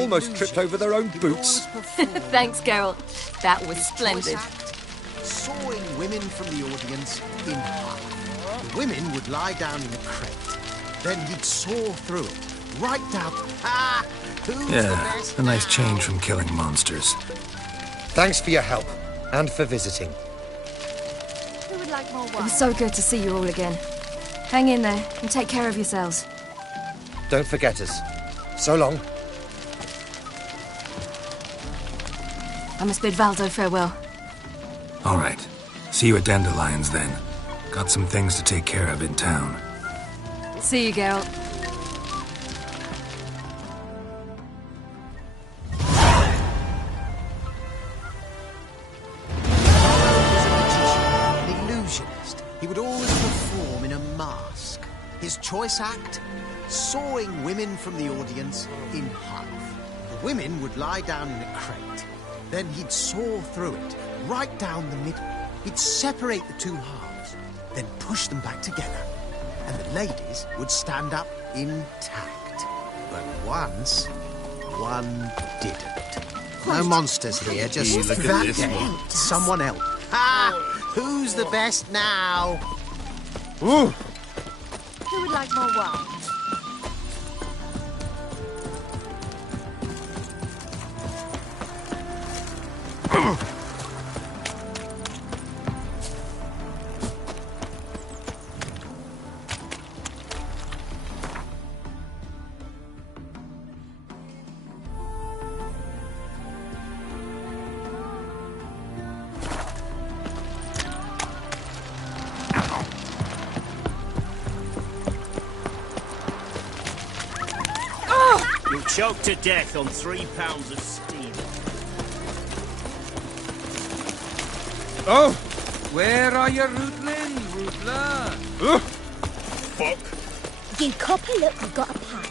almost tripped over their own boots. Thanks, Geralt. That was splendid. Sawing women from the audience in half. The women would lie down in a crate. Then he'd saw through it, right down. Who's the best a nice now? change from killing monsters. Thanks for your help, and for visiting. Who would like more It wine? was so good to see you all again. Hang in there and take care of yourselves. Don't forget us. So long. I must bid Valdo farewell. All right. See you at Dandelions then. Got some things to take care of in town. See you, Geralt. An illusionist. He would always perform in a mask. His choice act? Sawing women from the audience in half. The women would lie down in a crate. Then he'd saw through it, right down the middle. He'd separate the two halves, then push them back together. And the ladies would stand up intact. But once, one didn't. No monsters here, just Look at that this day, one. someone else. Ha! Who's the best now? Ooh! Who would like more wine? You'll choke to death on 3 pounds of steam. Oh! Where are you, Rutland? Rutland? Fuck. You cop a look, we've got a pack.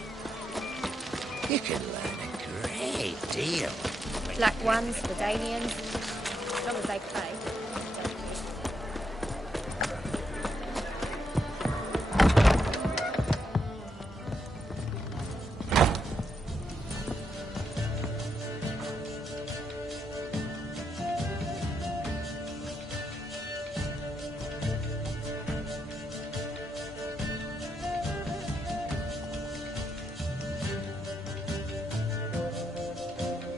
You can learn a great deal. Black ones, Redanians, as long as they pay.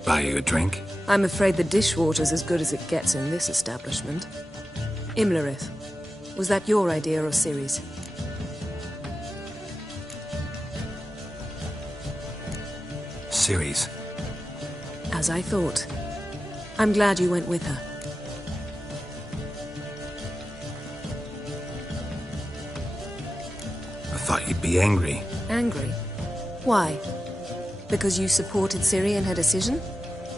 Buy you a drink? I'm afraid the dishwater's as good as it gets in this establishment. Imlerith, was that your idea or Ciri's? Ciri's. As I thought. I'm glad you went with her. I thought you'd be angry. Angry? Why? Because you supported Ciri in her decision?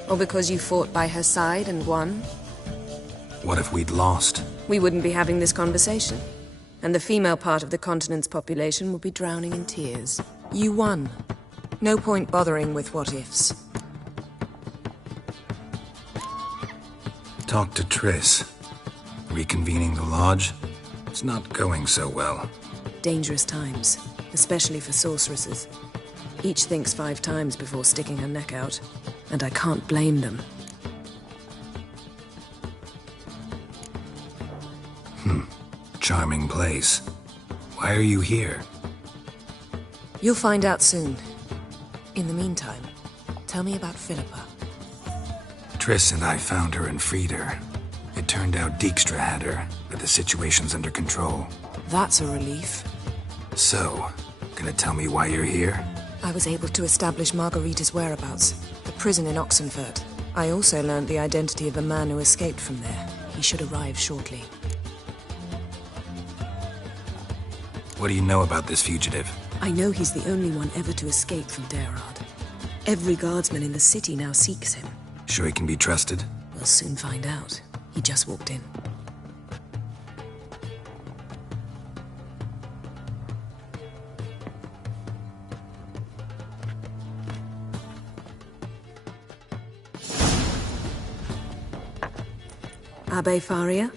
Or because you fought by her side and won? What if we'd lost? We wouldn't be having this conversation. And the female part of the continent's population would be drowning in tears. You won. No point bothering with what-ifs. Talk to Triss. Reconvening the lodge? It's not going so well. Dangerous times, especially for sorceresses. Each thinks 5 times before sticking her neck out. And I can't blame them. Charming place. Why are you here? You'll find out soon. In the meantime, tell me about Philippa. Triss and I found her and freed her. It turned out Dijkstra had her, but the situation's under control. That's a relief. So, gonna tell me why you're here? I was able to establish Margarita's whereabouts, the prison in Oxenfurt. I also learned the identity of a man who escaped from there. He should arrive shortly. What do you know about this fugitive? I know he's the only one ever to escape from Daerard. Every guardsman in the city now seeks him. Sure he can be trusted? We'll soon find out. He just walked in. Abbe Faria?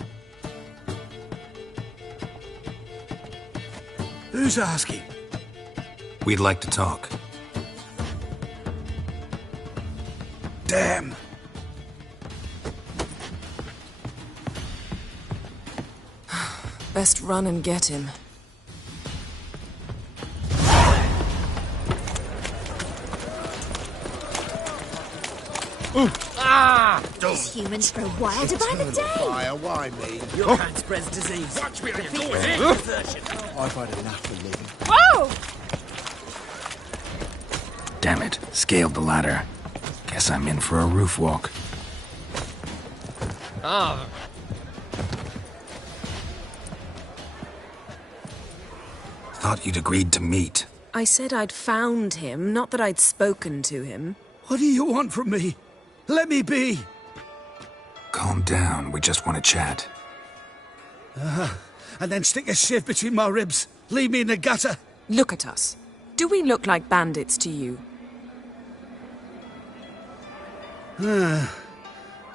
Who's asking? We'd like to talk. Damn! Best run and get him. These humans grow wilder by the day. Fire, why me? Your hand spreads disease. Watch me, I'm going in. I've had enough of living. Whoa! Damn it, scaled the ladder. Guess I'm in for a roof walk. Thought you'd agreed to meet. I said I'd found him, not that I'd spoken to him. What do you want from me? Let me be! Calm down, we just want to chat. And then stick a shiv between my ribs. Leave me in the gutter. Look at us. Do we look like bandits to you? No.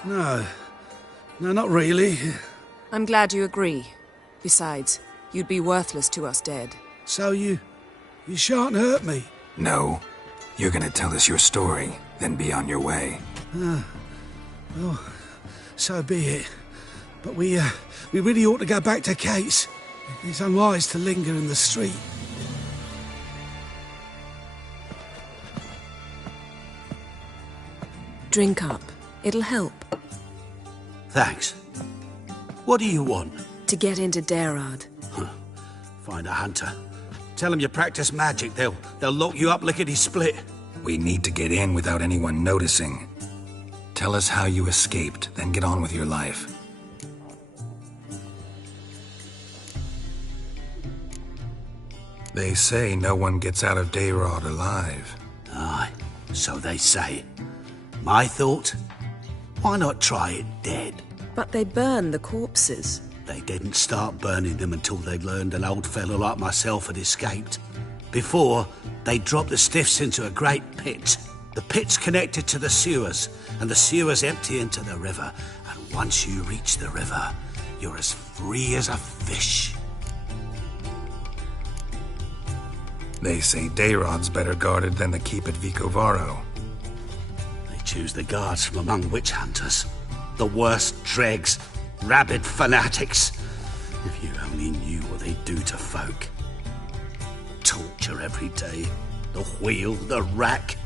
No, not really. I'm glad you agree. Besides, you'd be worthless to us dead. So you shan't hurt me. No. You're gonna tell us your story, then be on your way. Oh, so be it. But we really ought to go back to Kate's. It's unwise to linger in the street. Drink up. It'll help. Thanks. What do you want? To get into Daerad. Find a hunter. Tell them you practice magic. They'll lock you up lickety-split. We need to get in without anyone noticing. Tell us how you escaped, then get on with your life. They say no one gets out of Daerad alive. Aye, so they say. My thought? Why not try it dead? But they burn the corpses. They didn't start burning them until they learned an old fellow like myself had escaped. Before, they dropped the stiffs into a great pit. The pit's connected to the sewers, and the sewers empty into the river. And once you reach the river, you're as free as a fish. They say Daerad's better guarded than the keep at Vicovaro. They choose the guards from among witch hunters. The worst dregs, rabid fanatics. If you only knew what they do to folk. Torture every day. The wheel, the rack.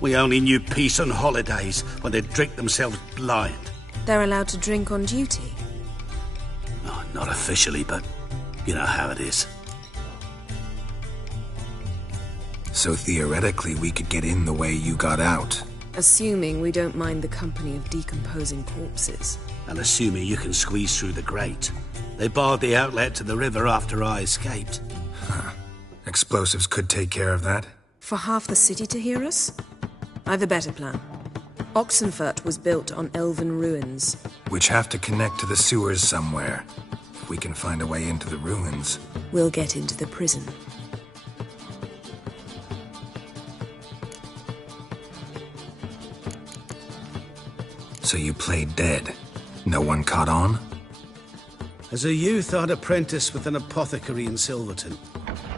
We only knew peace on holidays when they'd drink themselves blind. They're allowed to drink on duty? Oh, not officially, but you know how it is. So theoretically, we could get in the way you got out. Assuming we don't mind the company of decomposing corpses. And assuming you can squeeze through the grate. They barred the outlet to the river after I escaped. Huh. Explosives could take care of that. For half the city to hear us? I've a better plan. Oxenfurt was built on elven ruins. Which have to connect to the sewers somewhere. If we can find a way into the ruins. We'll get into the prison. So you played dead. No one caught on? As a youth, I'd apprenticed with an apothecary in Silverton.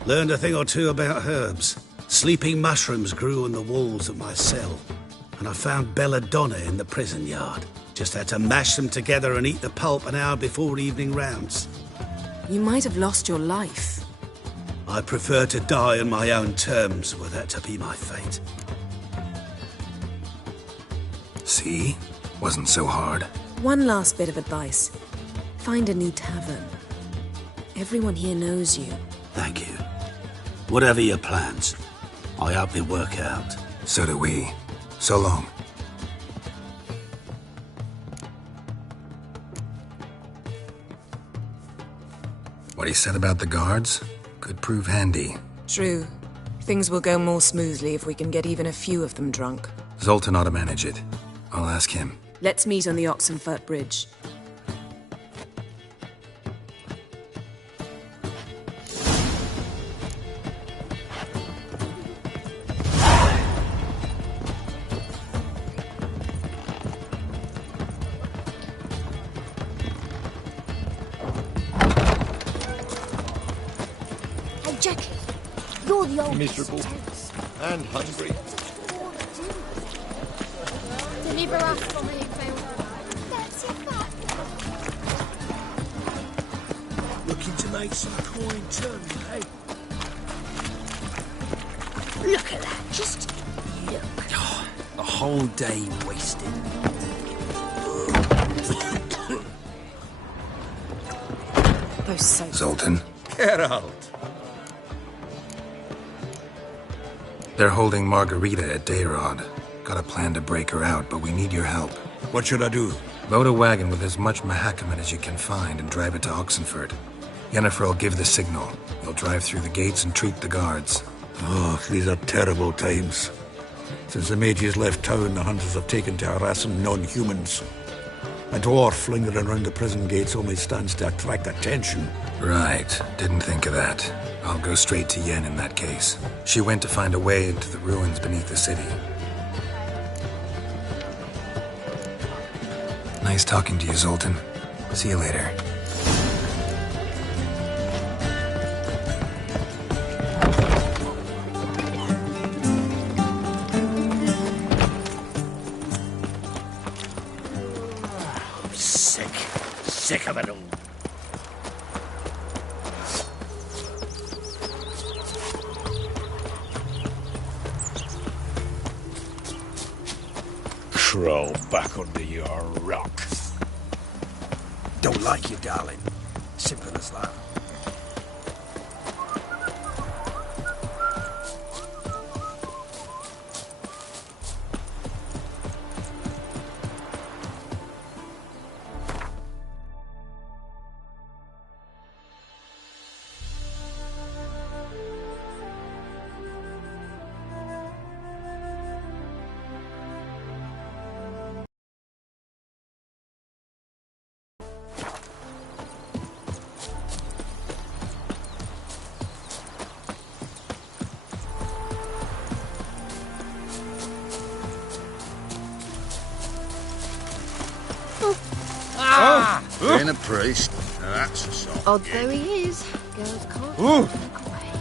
Learned a thing or two about herbs. Sleeping mushrooms grew on the walls of my cell. And I found belladonna in the prison yard. Just had to mash them together and eat the pulp an hour before evening rounds. You might have lost your life. I prefer to die on my own terms, were that to be my fate. See? Wasn't so hard. One last bit of advice. Find a new tavern. Everyone here knows you. Thank you. Whatever your plans, I hope they work out. So do we. So long. What he said about the guards could prove handy. True. Things will go more smoothly if we can get even a few of them drunk. Zoltan ought to manage it. I'll ask him. Let's meet on the Oxenfurt Bridge. Hey, Jackie, you're the old Miserable and hungry. Neither us for me, that's your back. Looking to make some coin too, eh? Look at that, just look. A whole day wasted. Those soaps. Zoltan, Geralt. they're holding Margarita at Dayrod. Got a plan to break her out, but we need your help. What should I do? Load a wagon with as much Mahakaman as you can find and drive it to Oxenford. Yennefer will give the signal. You'll drive through the gates and treat the guards. Oh, these are terrible times. Since the mages left town, the hunters have taken to harassing non-humans. A dwarf lingering around the prison gates only stands to attract attention. Right. Didn't think of that. I'll go straight to Yen in that case. She went to find a way into the ruins beneath the city. Nice talking to you, Zoltan. See you later. Sick of it all. Crawl back under your rock. Don't like you, darling. Simple as that. Being a priest, now that's a song. Oh, there he is. Girls can't Ooh. look away.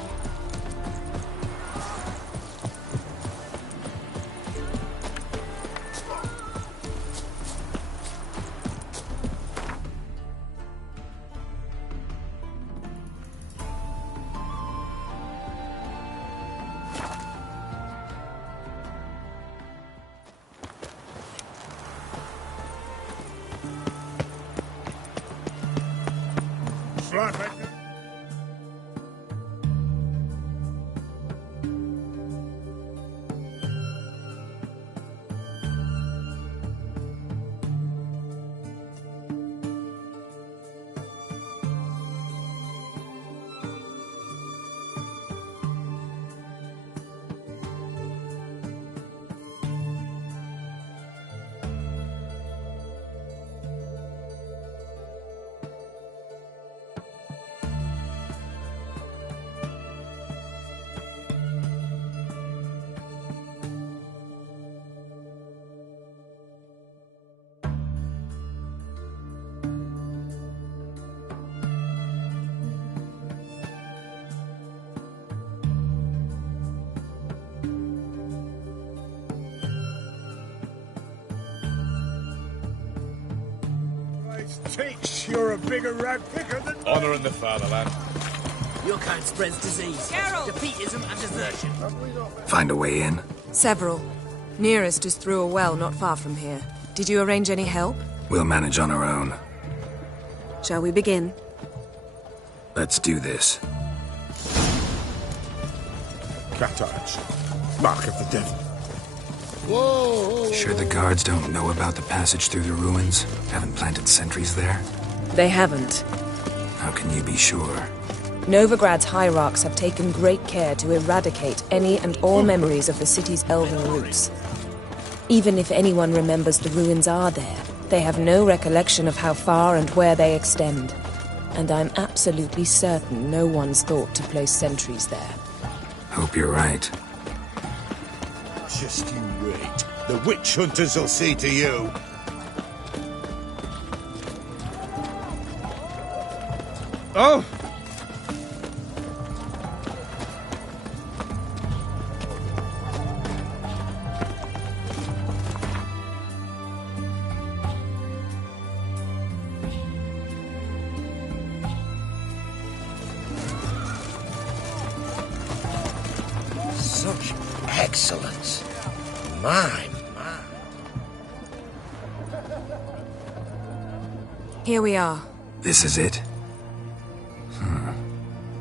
Teach, you're a bigger rat picker than me. Honouring the fatherland. Your kind spreads disease, defeatism and desertion. Find a way in? Several. Nearest is through a well not far from here. Did you arrange any help? We'll manage on our own. Shall we begin? Let's do this. Cat eyes. Mark of the devil. Sure the guards don't know about the passage through the ruins? Haven't planted sentries there? They haven't. How can you be sure? Novigrad's hierarchs have taken great care to eradicate any and all memories of the city's elven roots. Even if anyone remembers the ruins are there, they have no recollection of how far and where they extend. And I'm absolutely certain no one's thought to place sentries there. Hope you're right. Just you wait. The witch hunters will see to you. Oh! excellence. My. Here we are. This is it?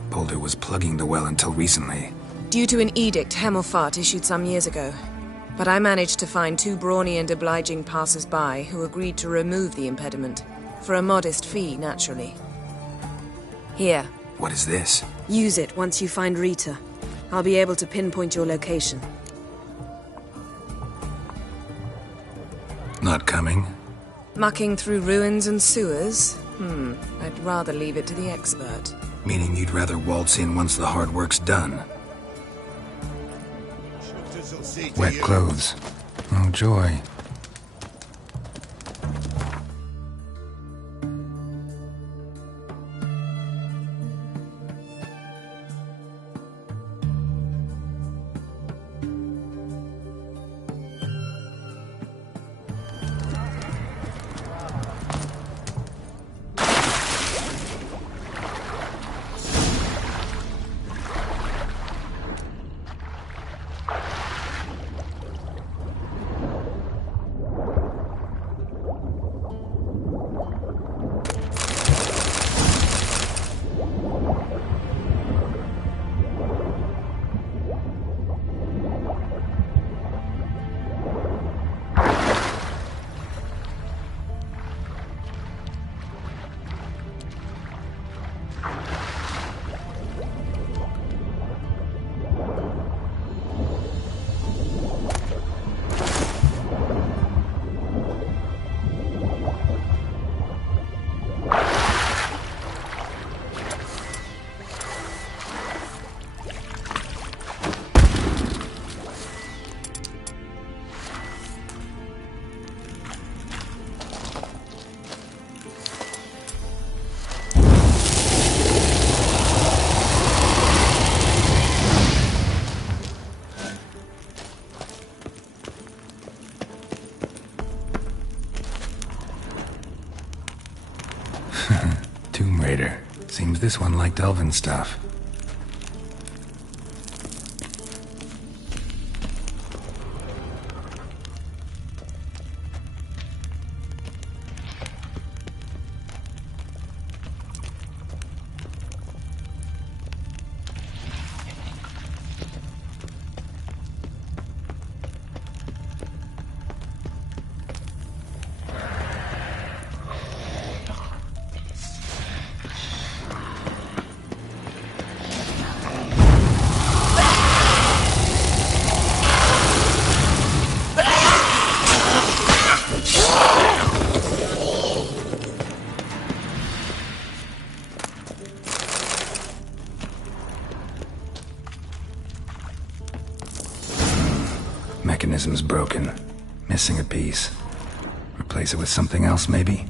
Boulder was plugging the well until recently. Due to an edict Hemelfart issued some years ago. But I managed to find 2 brawny and obliging passers-by who agreed to remove the impediment. For a modest fee, naturally. Here. What is this? Use it once you find Rita. I'll be able to pinpoint your location. Not coming? Mucking through ruins and sewers? I'd rather leave it to the expert. Meaning you'd rather waltz in once the hard work's done? Wet clothes. Oh, joy. Tomb Raider. Seems this one liked elven stuff. Mechanism's broken. Missing a piece. Replace it with something else, maybe?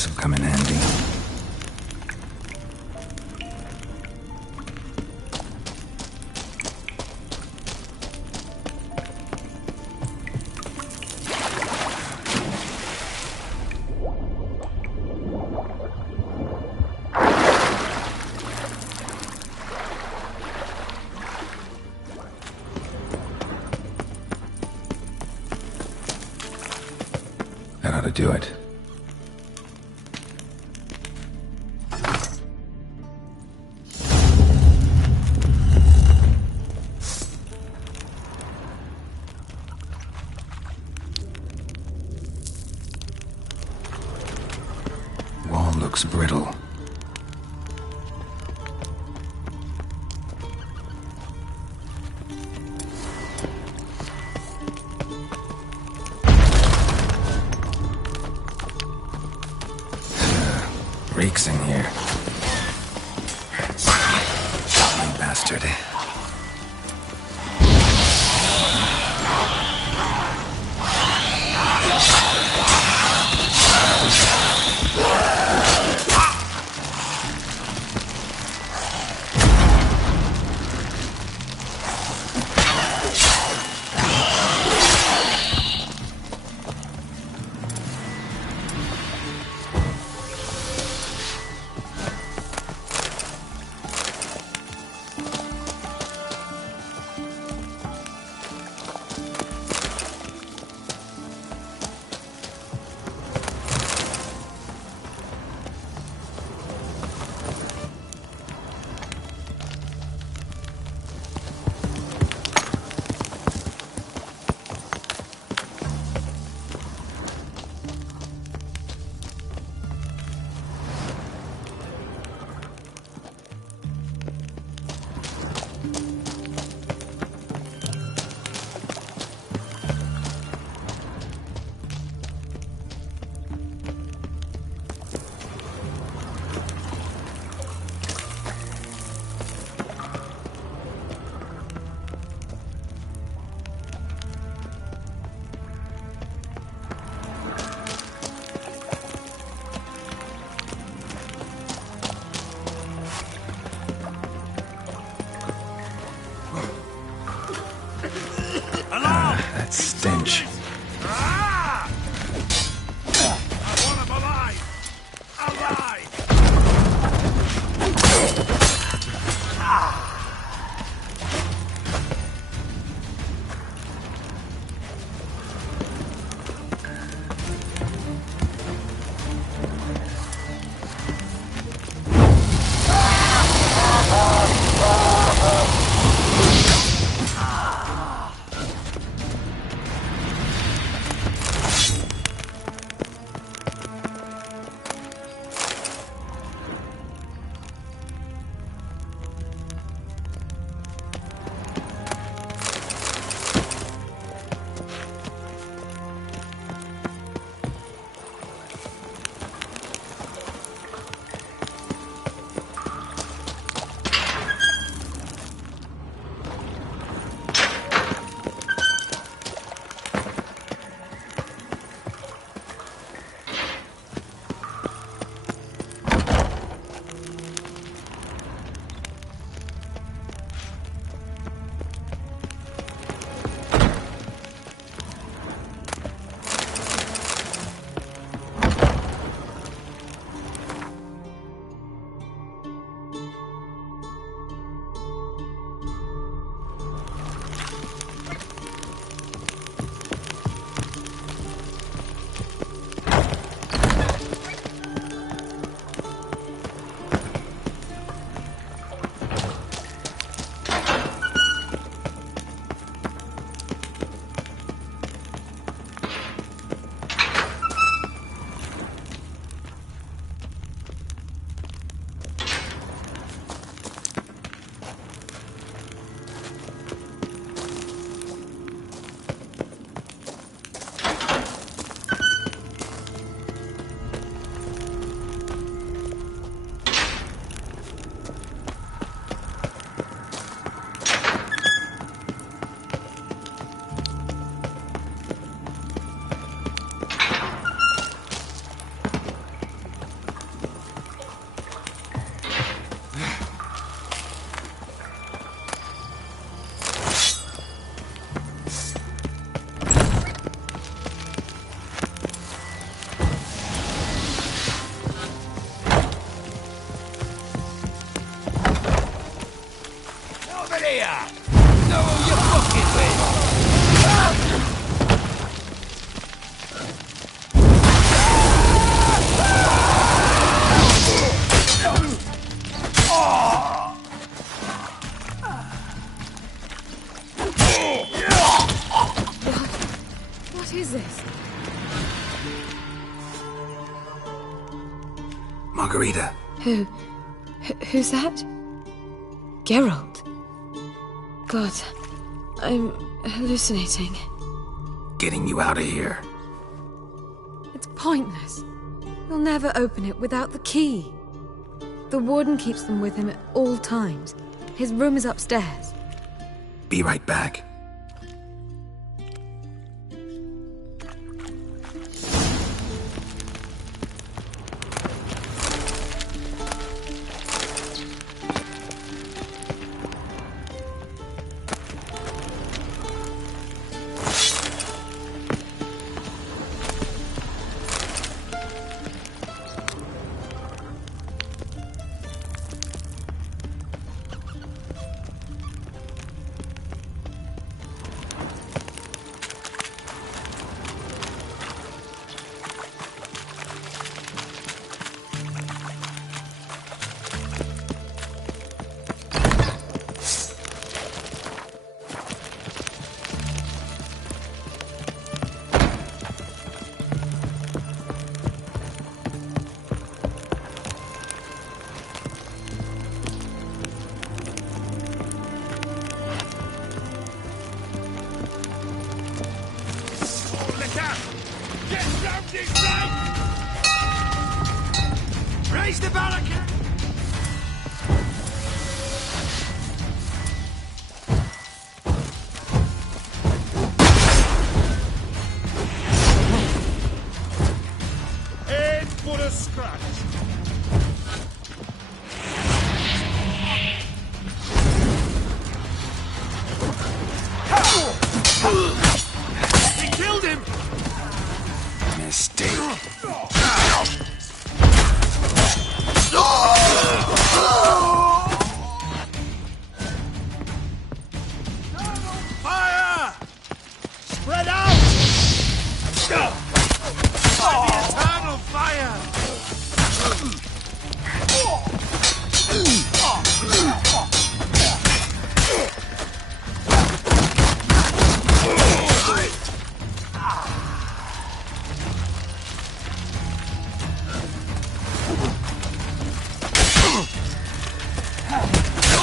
This'll come in handy. That ought to do it. Wall looks brittle. Reeks in here. Goblin bastard. here! Know who you're fucking with! What is this? Margarita. Who's that? Geralt. God, I'm hallucinating. Getting you out of here. It's pointless. He'll never open it without the key. The warden keeps them with him at all times. His room is upstairs. Be right back. Raise the barricade! Head for a scratch. He killed him! Mistake. Fire! Spread out! By the eternal fire!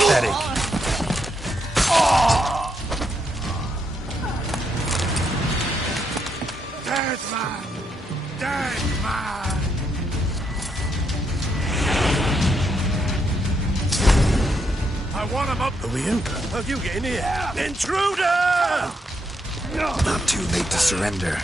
Pathetic. Dead man! Dead man! I want him up. Who are you? How do you get in here? Intruder! Not too late to surrender.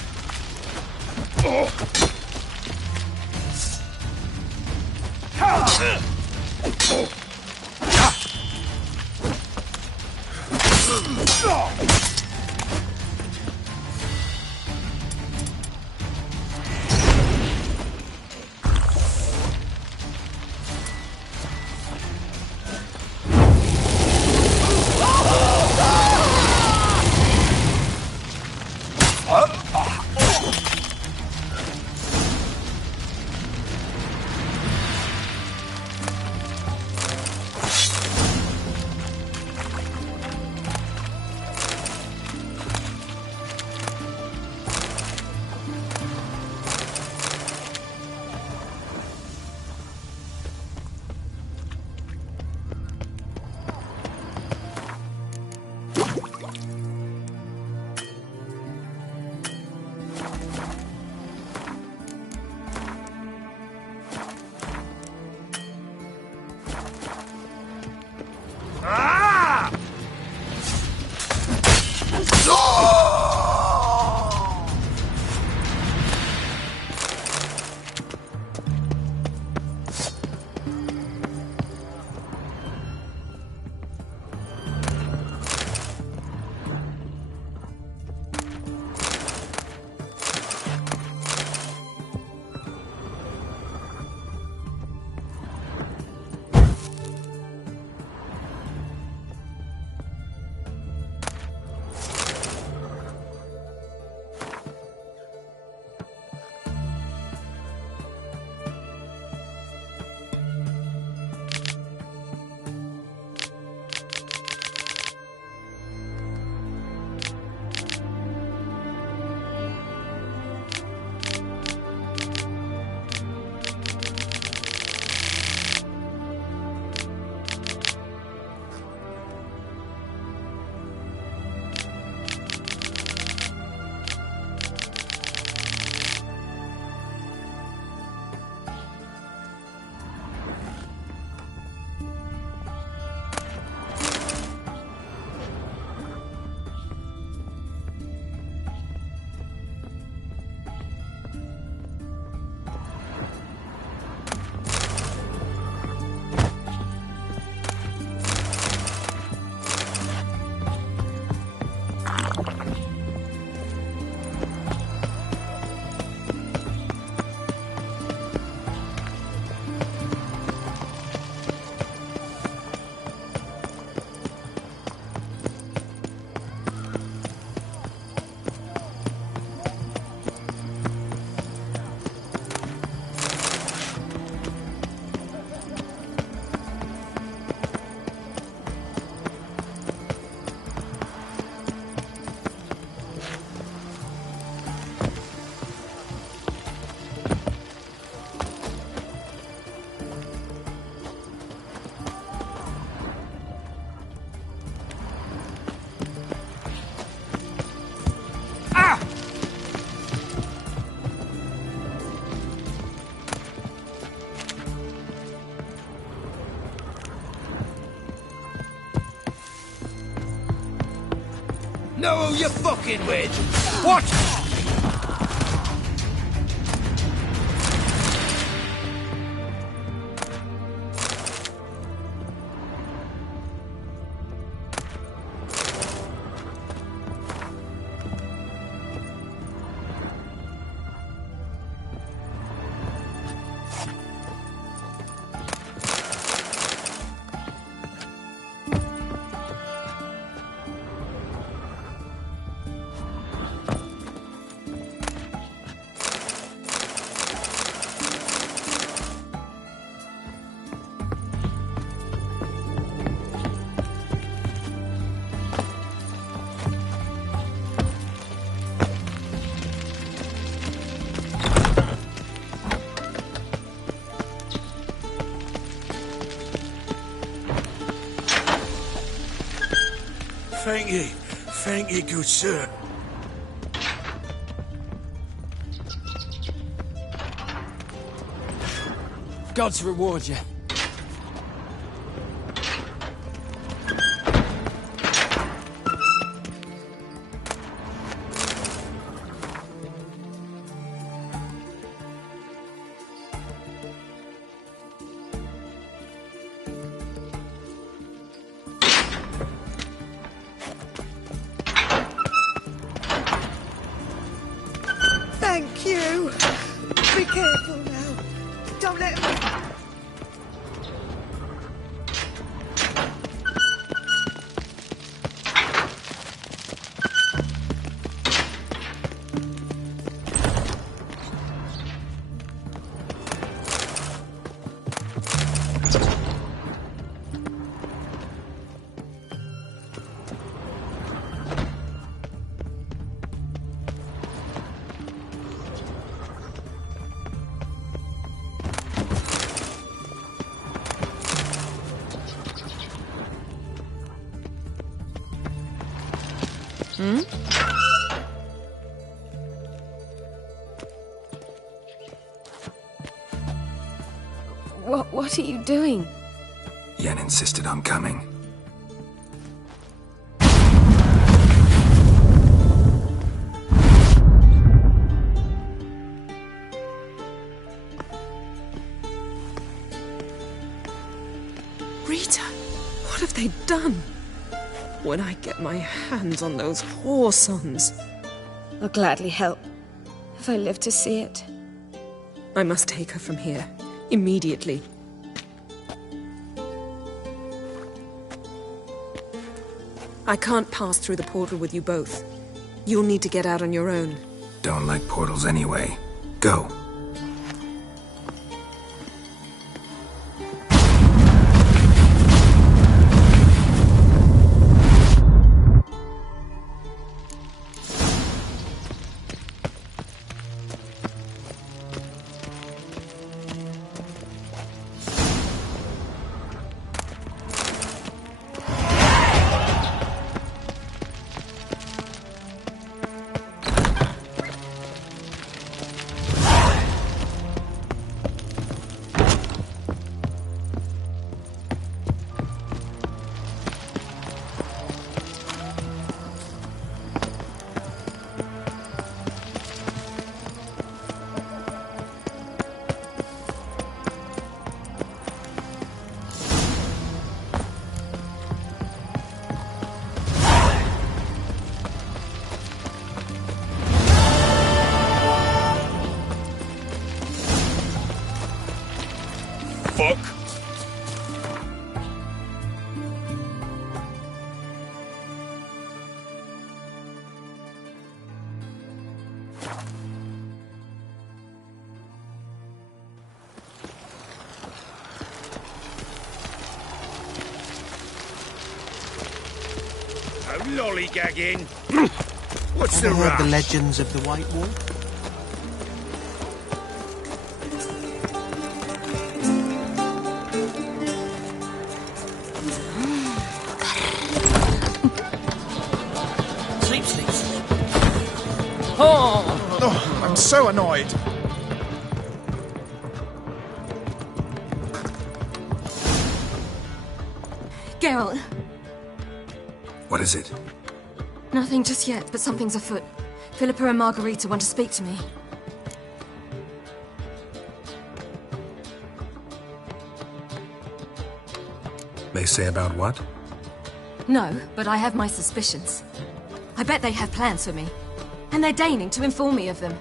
Know who you're fucking with? What? Thank ye, good sir. Gods reward you. Thank you. Be careful now. Don't let me... What are you doing? Yen insisted on coming. Rita, what have they done? When I get my hands on those whore sons. I'll gladly help, if I live to see it. I must take her from here, immediately. I can't pass through the portal with you both. You'll need to get out on your own. Don't like portals anyway. Go. Fuck. No lollygagging. What's the Ever heard rush? the legends of the White Wolf? Sleep, sleep, sleep. Oh, I'm so annoyed. Geralt, What is it? Nothing just yet, but something's afoot. Philippa and Margarita want to speak to me. They say about what? No, but I have my suspicions. I bet they have plans for me. And they're deigning to inform me of them.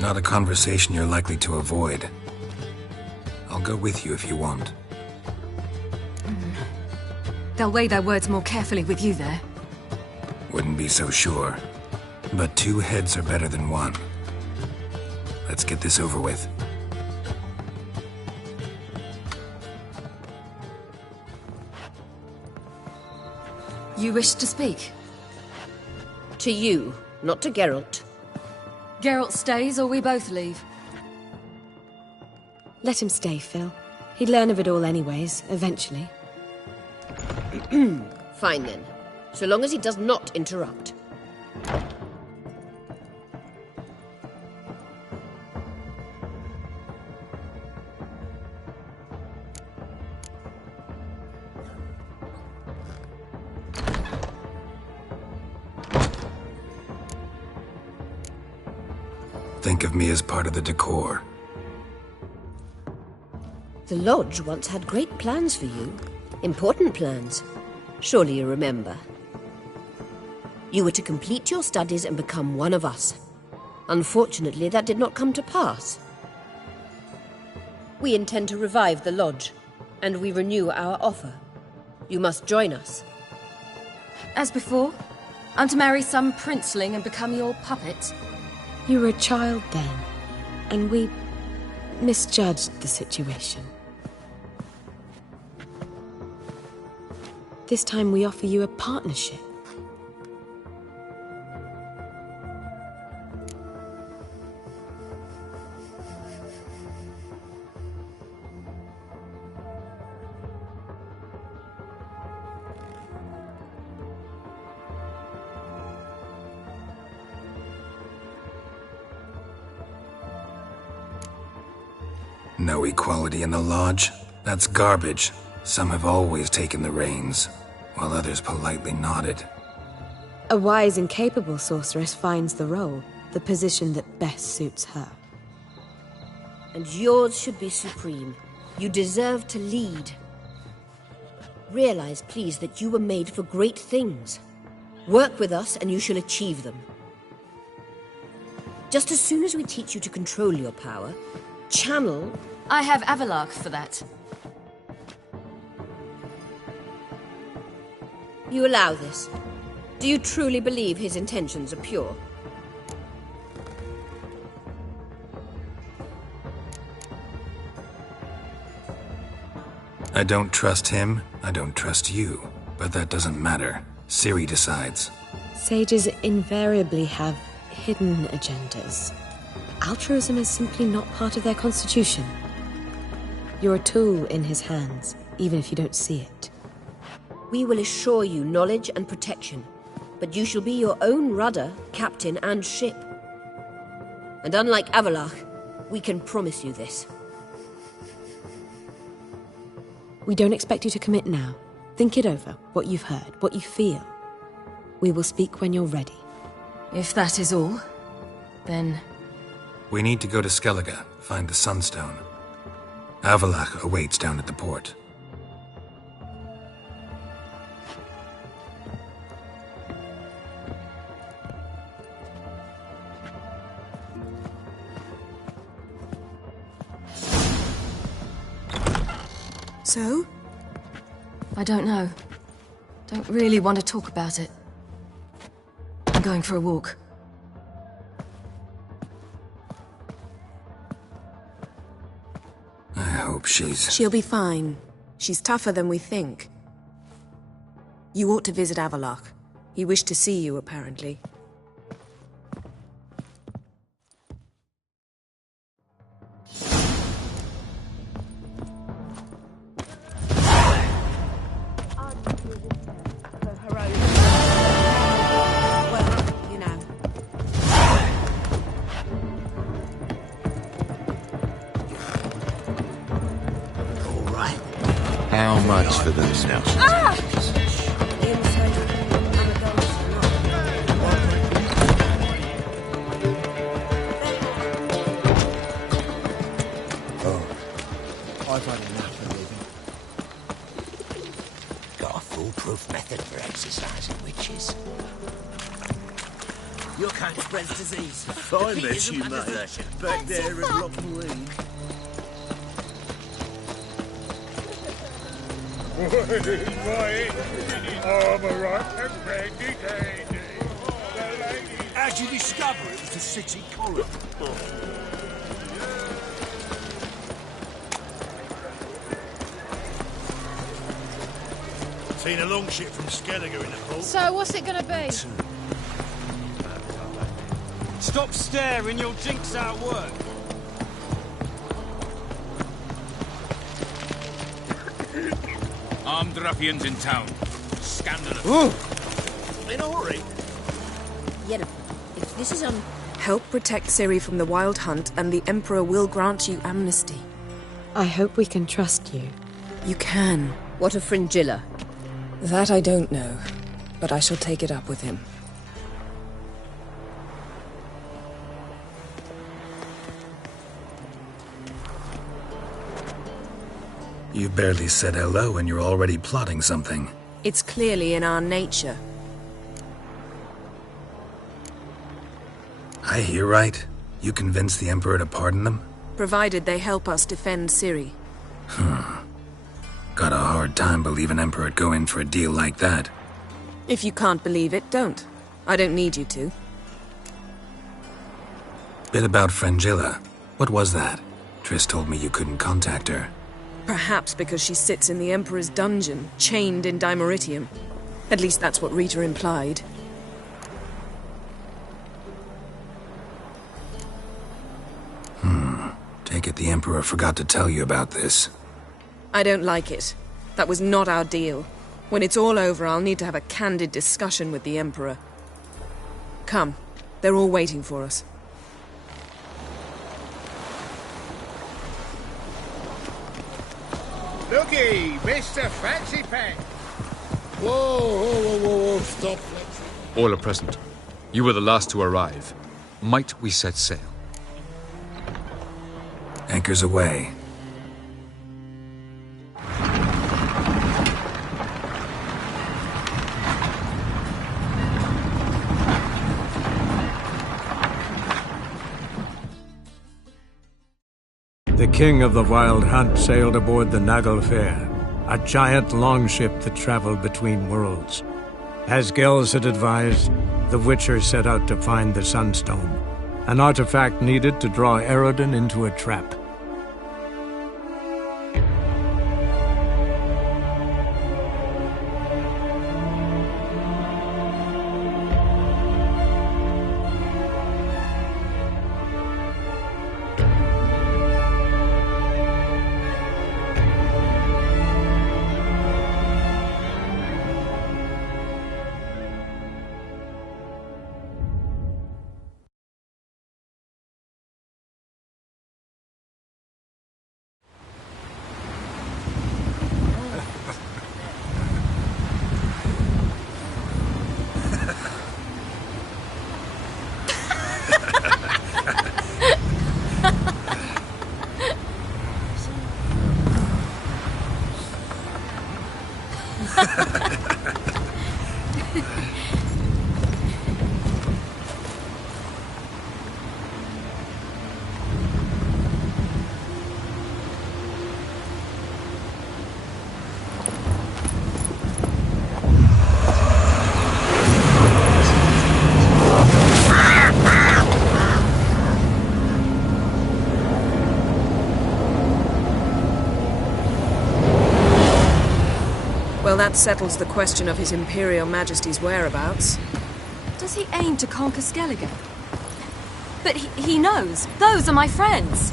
Not a conversation you're likely to avoid. I'll go with you if you want. They'll weigh their words more carefully with you there. Wouldn't be so sure. But 2 heads are better than 1. Let's get this over with. You wish to speak? To you, not to Geralt. Geralt stays or we both leave? Let him stay, Phil. He'd learn of it all anyways, eventually. Fine then. So long as he does not interrupt. Think of me as part of the decor. The Lodge once had great plans for you. Important plans. Surely you remember. You were to complete your studies and become one of us. Unfortunately, that did not come to pass. We intend to revive the Lodge, and we renew our offer. You must join us. As before? I'm to marry some princeling and become your puppet? You were a child then, and we misjudged the situation. This time we offer you a partnership. No equality in the Lodge? That's garbage. Some have always taken the reins, while others politely nodded. A wise and capable sorceress finds the role, the position that best suits her. And yours should be supreme. You deserve to lead. Realize, please, that you were made for great things. Work with us and you shall achieve them. Just as soon as we teach you to control your power, channel... I have Avalark for that. You allow this? Do you truly believe his intentions are pure? I don't trust him, I don't trust you. But that doesn't matter. Ciri decides. Sages invariably have hidden agendas. Altruism is simply not part of their constitution. You're a tool in his hands, even if you don't see it. We will assure you knowledge and protection, but you shall be your own rudder, captain, and ship. And unlike Avalark, we can promise you this. We don't expect you to commit now. Think it over, what you've heard, what you feel. We will speak when you're ready. If that is all, then... We need to go to Skellige, find the Sunstone. Avalark awaits down at the port. So? I don't know. Don't really want to talk about it. I'm going for a walk. I hope she's... She'll be fine. She's tougher than we think. You ought to visit Avalark. He wished to see you, apparently. How much for those now? I've had enough of living. Got a foolproof method for exercising witches. Your kind spreads disease. Fine mess you made. Back there in Rotten League. How'd you discover it was the city column? Seen a long ship from Skelliger in the port. So, what's it gonna be? Stop staring, you'll jinx our work. Armed ruffians in town. Scandalous. In a hurry. Yennefer, if this is on... Help protect Ciri from the Wild Hunt, and the Emperor will grant you amnesty. I hope we can trust you. You can. What of Fringilla? That I don't know, but I shall take it up with him. You barely said hello and you're already plotting something. It's clearly in our nature. I hear right? You convinced the Emperor to pardon them? Provided they help us defend Ciri. Got a hard time believing Emperor'd go in for a deal like that. If you can't believe it, don't. I don't need you to. Bit about Fringilla. What was that? Triss told me you couldn't contact her. Perhaps because she sits in the Emperor's dungeon, chained in Dimeritium. At least that's what Rita implied. Take it the Emperor forgot to tell you about this. I don't like it. That was not our deal. When it's all over, I'll need to have a candid discussion with the Emperor. Come. They're all waiting for us. Looky, Mr. Fancy Pants. Whoa, stop. All are present. You were the last to arrive. Might we set sail? Anchors away. The king of the Wild Hunt sailed aboard the Naglfar, a giant longship that traveled between worlds. As Gels had advised, the Witcher set out to find the Sunstone, an artifact needed to draw Eredin into a trap. Well, that settles the question of His Imperial Majesty's whereabouts. Does he aim to conquer Skellige? But he knows. Those are my friends.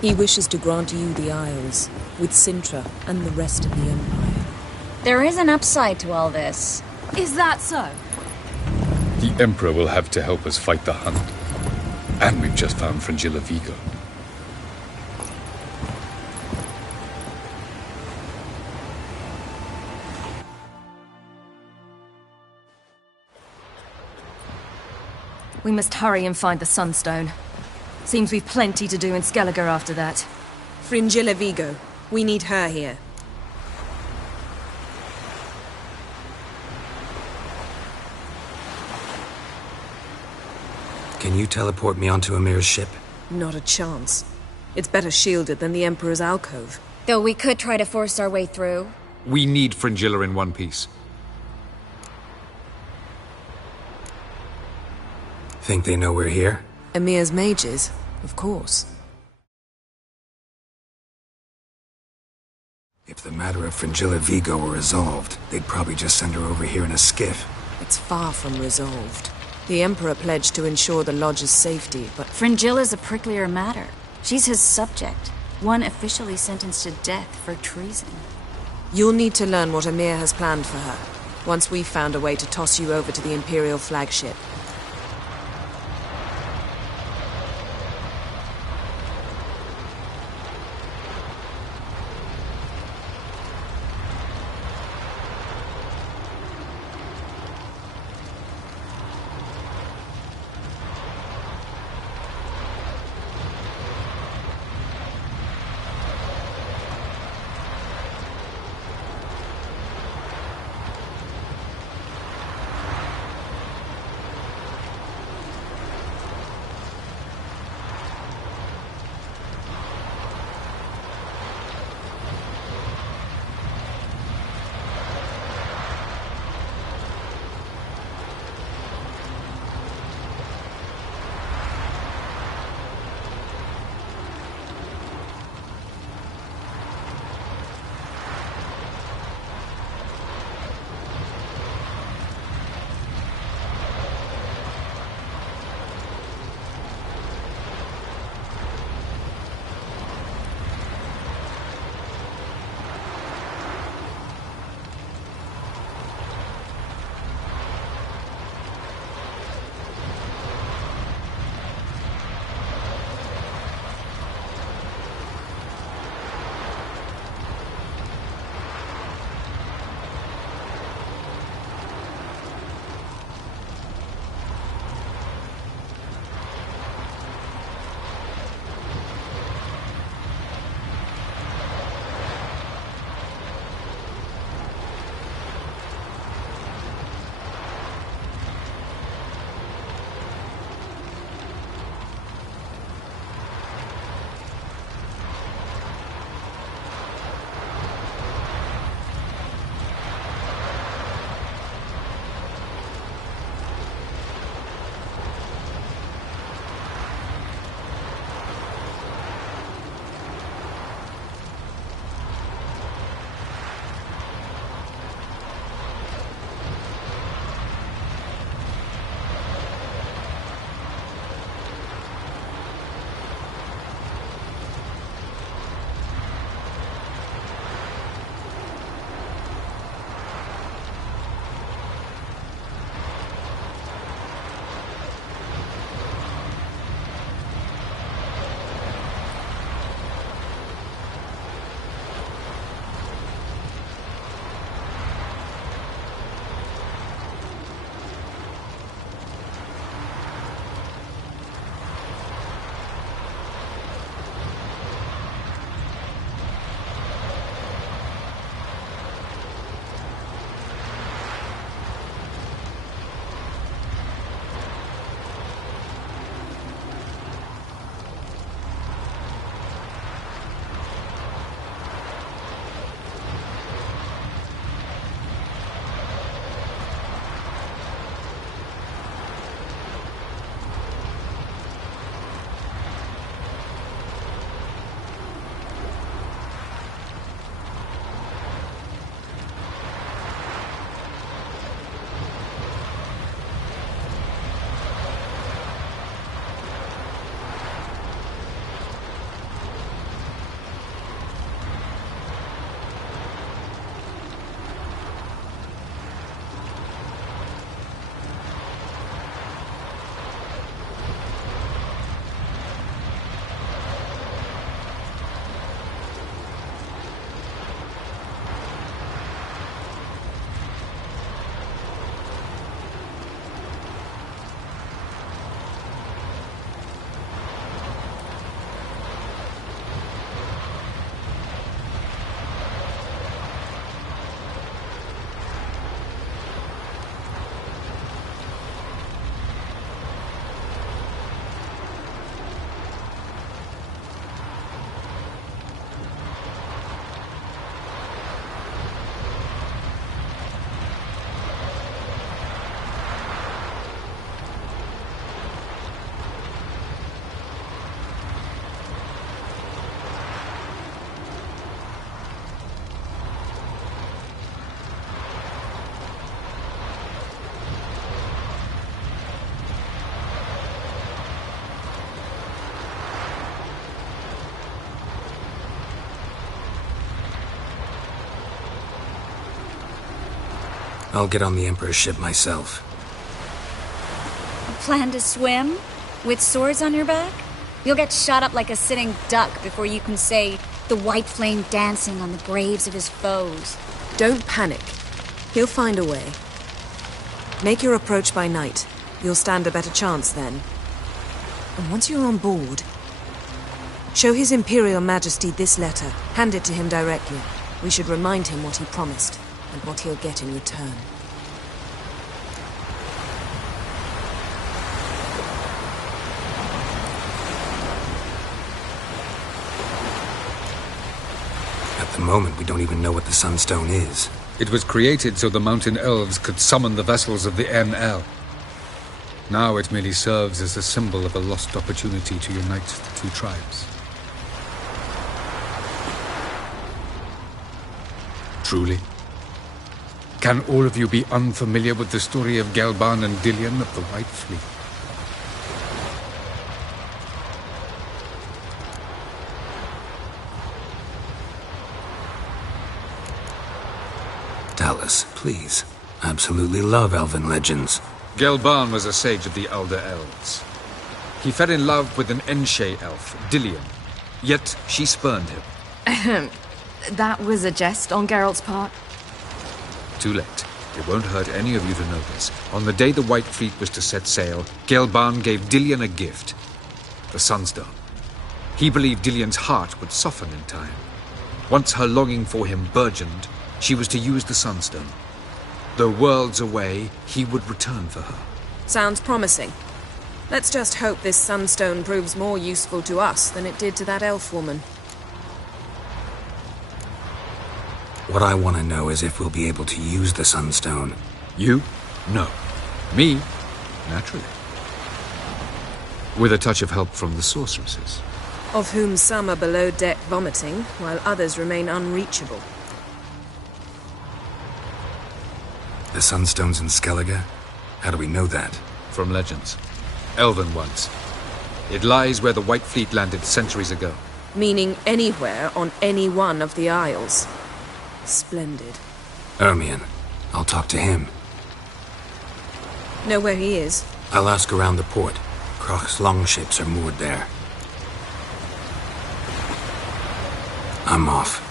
He wishes to grant you the Isles, with Cintra and the rest of the Empire. There is an upside to all this. Is that so? The Emperor will have to help us fight the Hunt. And we've just found Fringilla Vigo. We must hurry and find the Sunstone. Seems we've plenty to do in Skellige after that. Fringilla Vigo. We need her here. Can you teleport me onto Emir's ship? Not a chance. It's better shielded than the Emperor's alcove. Though we could try to force our way through. We need Fringilla in one piece. Think they know we're here? Emir's mages, of course. If the matter of Fringilla Vigo were resolved, they'd probably just send her over here in a skiff. It's far from resolved. The Emperor pledged to ensure the Lodge's safety, but... Fringilla's a pricklier matter. She's his subject, one officially sentenced to death for treason. You'll need to learn what Emir has planned for her, once we've found a way to toss you over to the Imperial flagship. I'll get on the Emperor's ship myself. Plan to swim? With swords on your back? You'll get shot up like a sitting duck before you can say the white flame dancing on the graves of his foes. Don't panic. He'll find a way. Make your approach by night. You'll stand a better chance then. And once you're on board, show His Imperial Majesty this letter. Hand it to him directly. We should remind him what he promised, and what he'll get in return. At the moment, we don't even know what the Sunstone is. It was created so the mountain elves could summon the vessels of the NL. Now it merely serves as a symbol of a lost opportunity to unite the two tribes. Truly? Can all of you be unfamiliar with the story of Gelban and Dillion of the White Fleet? Tell us, please. I absolutely love elven legends. Gelban was a sage of the Elder Elves. He fell in love with an Enshe elf, Dillion, yet she spurned him. That was a jest on Geralt's part. Too late. It won't hurt any of you to know this. On the day the White Fleet was to set sail, Gelban gave Dillion a gift. The Sunstone. He believed Dillion's heart would soften in time. Once her longing for him burgeoned, she was to use the Sunstone. Though worlds away, he would return for her. Sounds promising. Let's just hope this Sunstone proves more useful to us than it did to that elf woman. What I want to know is if we'll be able to use the Sunstone. You? No. Me? Naturally. With a touch of help from the sorceresses. Of whom some are below deck vomiting, while others remain unreachable. The Sunstone's in Skellige? How do we know that? From legends. Elven ones. It lies where the White Fleet landed centuries ago. Meaning anywhere on any one of the Isles. Splendid. Ermion. I'll talk to him. Know where he is? I'll ask around the port. Crach's longships are moored there. I'm off.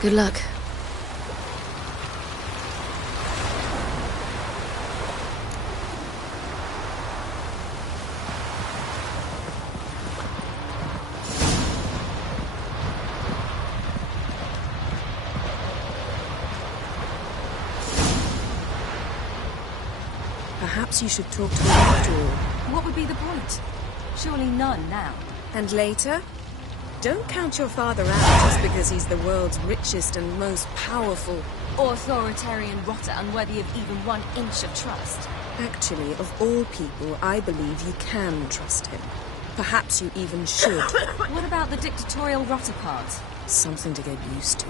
Good luck. Perhaps you should talk to him after all. What would be the point? Surely none now. And later? Don't count your father out just because he's the world's richest and most powerful. Authoritarian rotter unworthy of even 1 inch of trust. Actually, of all people, I believe you can trust him. Perhaps you even should. What about the dictatorial rotter part? Something to get used to.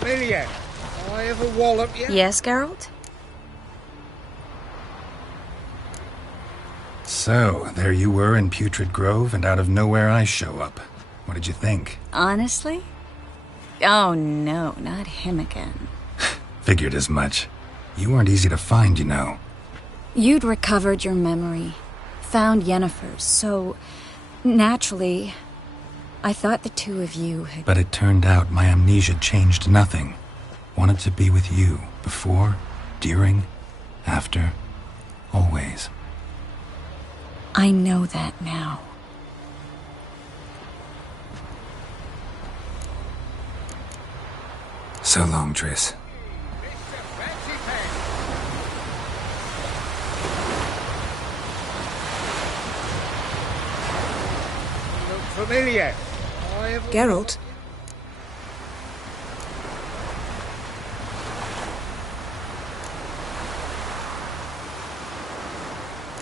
Familiar. I ever wallop you? Yes, Geralt? So, there you were in Putrid Grove, and out of nowhere I show up. What did you think? Honestly? Oh no, not him again. Figured as much. You weren't easy to find, you know. You'd recovered your memory, found Yennefer's, so naturally, I thought the two of you had... But it turned out my amnesia changed nothing. Wanted to be with you, before, during, after, always. I know that now. So long, Triss. Familiar. Geralt?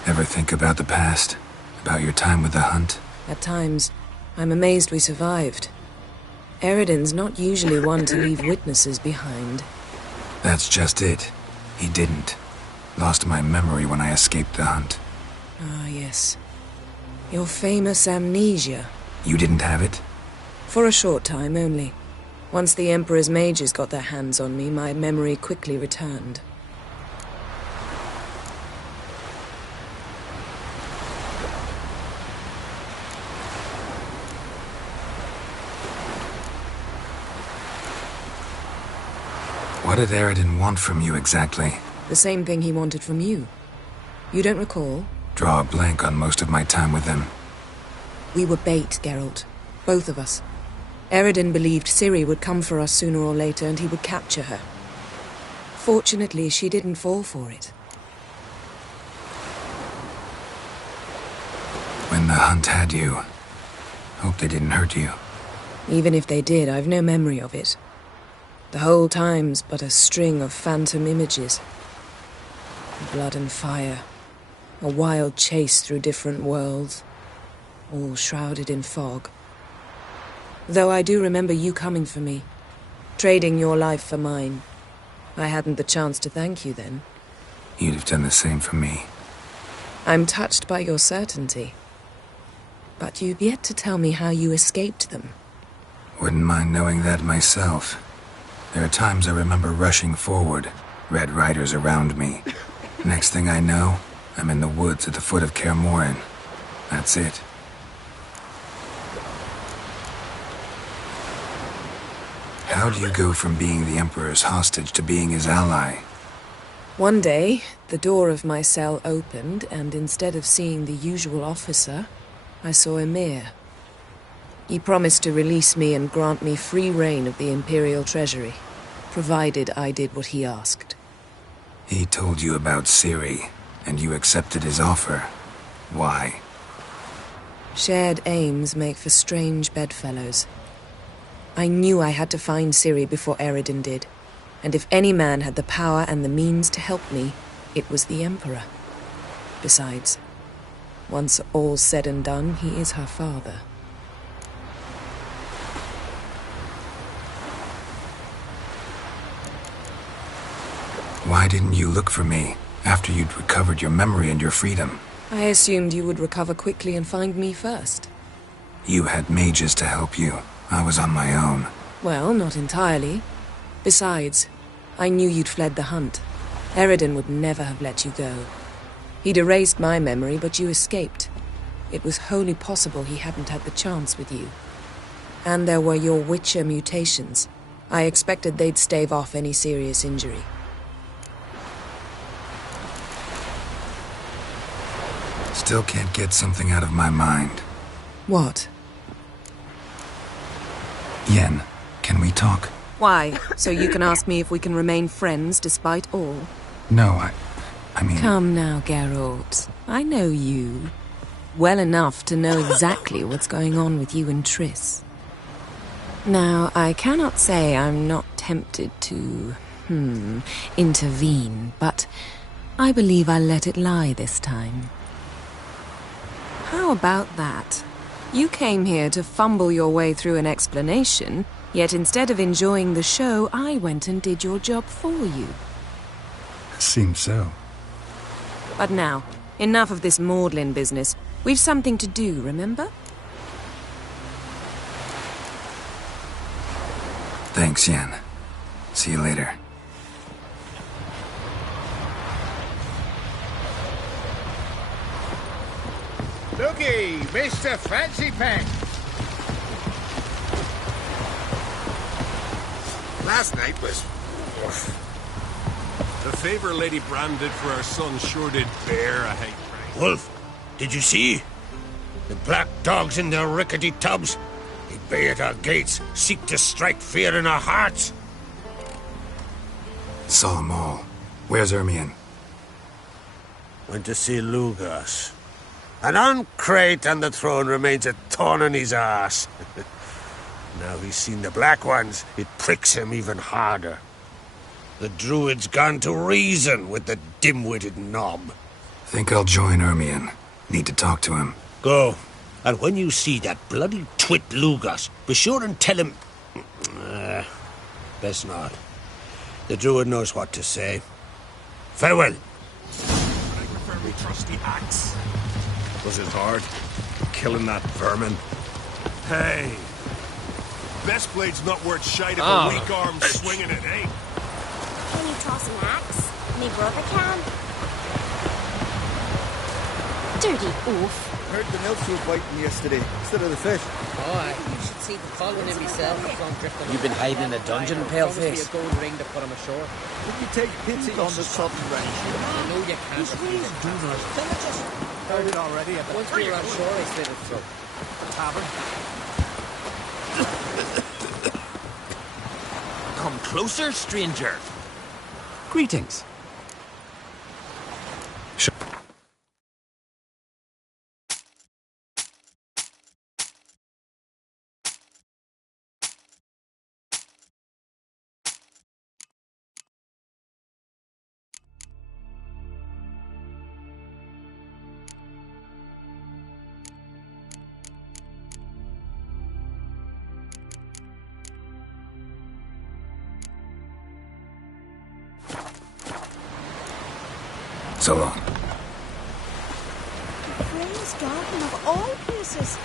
Ever think about the past? About your time with the Hunt? At times, I'm amazed we survived. Eredin's not usually one to leave witnesses behind. That's just it. He didn't. Lost my memory when I escaped the Hunt. Ah, yes. Your famous amnesia. You didn't have it? For a short time only. Once the Emperor's mages got their hands on me, my memory quickly returned. What did Eredin want from you exactly? The same thing he wanted from you. You don't recall? Draw a blank on most of my time with them. We were bait, Geralt. Both of us. Eredin believed Ciri would come for us sooner or later and he would capture her. Fortunately, she didn't fall for it. When the Hunt had you, hope they didn't hurt you. Even if they did, I've no memory of it. The whole time's but a string of phantom images. Blood and fire. A wild chase through different worlds. All shrouded in fog. Though I do remember you coming for me. Trading your life for mine. I hadn't the chance to thank you then. You'd have done the same for me. I'm touched by your certainty. But you've yet to tell me how you escaped them. Wouldn't mind knowing that myself. There are times I remember rushing forward, Red Riders around me. Next thing I know, I'm in the woods at the foot of Kaer Morhen. That's it. How do you go from being the Emperor's hostage to being his ally? One day, the door of my cell opened, and instead of seeing the usual officer, I saw Emhyr. He promised to release me and grant me free reign of the Imperial Treasury, provided I did what he asked. He told you about Ciri, and you accepted his offer. Why? Shared aims make for strange bedfellows. I knew I had to find Ciri before Eredin did, and if any man had the power and the means to help me, it was the Emperor. Besides, once all's said and done, he is her father. Why didn't you look for me after you'd recovered your memory and your freedom? I assumed you would recover quickly and find me first. You had mages to help you. I was on my own. Well, not entirely. Besides, I knew you'd fled the Hunt. Eredin would never have let you go. He'd erased my memory, but you escaped. It was wholly possible he hadn't had the chance with you. And there were your Witcher mutations. I expected they'd stave off any serious injury. Still can't get something out of my mind. What? Yen, can we talk? Why? So you can ask me if we can remain friends despite all? No, I mean... Come now, Geralt. I know you. Well enough to know exactly what's going on with you and Triss. Now, I cannot say I'm not tempted to, intervene, but I believe I'll let it lie this time. How about that? You came here to fumble your way through an explanation, yet instead of enjoying the show, I went and did your job for you. Seems so. But now, enough of this maudlin business. We've something to do, remember? Thanks, Yen. See you later. Looky, Mr. Fancy Pants. last night was... The favor Lady Bran did for our son sure did bear a hate praise. Wolf, did you see? The black dogs in their rickety tubs. They bay at our gates, seek to strike fear in our hearts. Saw them all. Where's Ermion? Went to see Lugas. And on Crate on the throne remains a thorn in his arse. Now he's seen the Black Ones, it pricks him even harder. The Druid's gone to reason with the dim-witted knob. Think I'll join Ermion. Need to talk to him. Go. And when you see that bloody twit Lugas, be sure and tell him... best not. The Druid knows what to say. Farewell. I prefer me trusty axe. Was it hard? Killing that vermin? Hey. Best blade's not worth shite if a weak arm's swinging it, eh? Can you toss an axe? Me brother can. Dirty oaf. Heard the nymphs was biting yesterday instead of the fish. Oh, you should see the following in myself. You've been hiding in a dungeon, paleface. A gold ring to put him ashore. Would you take pity on the sudden wrench? I know you can't. Heard it already. Once we were on shore, I slid it through. Tavern. Come closer, stranger. Greetings. So long. Praise Garden of all places.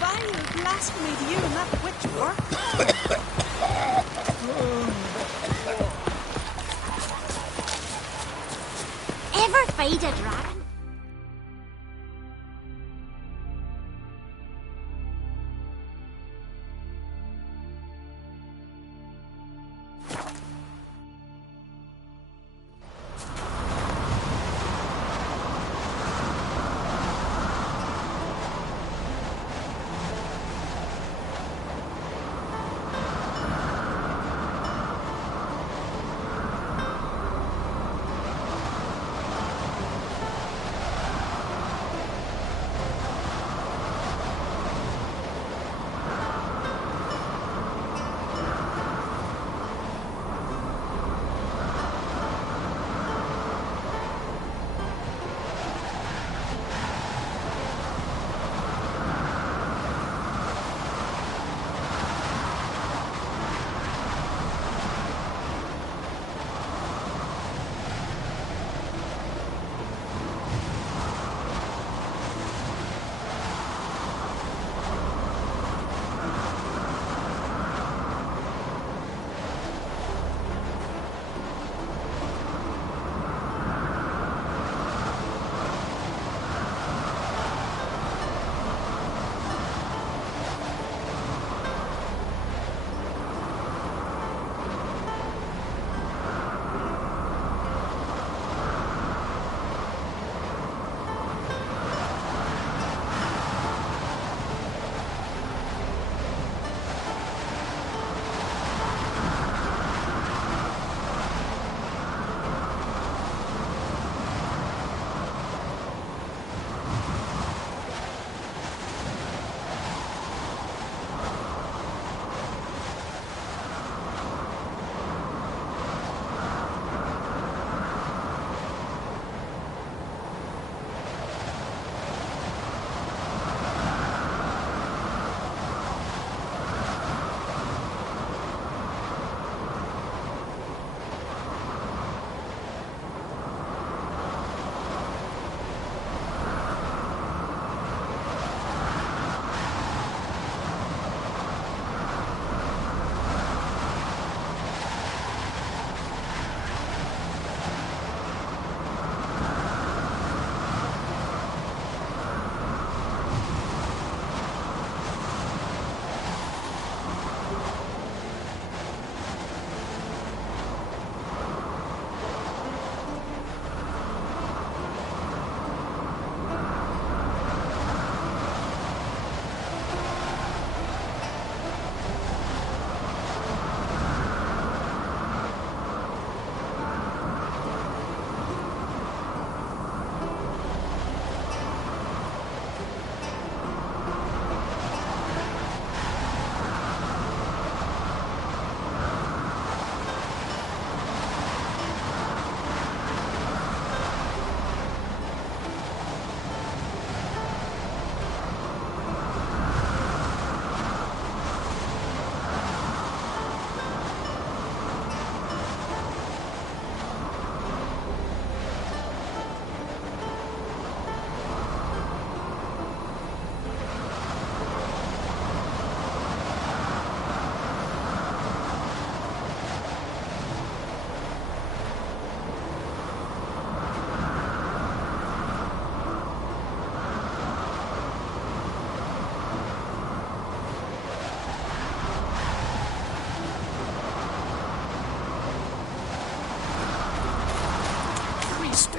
Vile blasphemy to you and that witch work. Ever fight a dragon?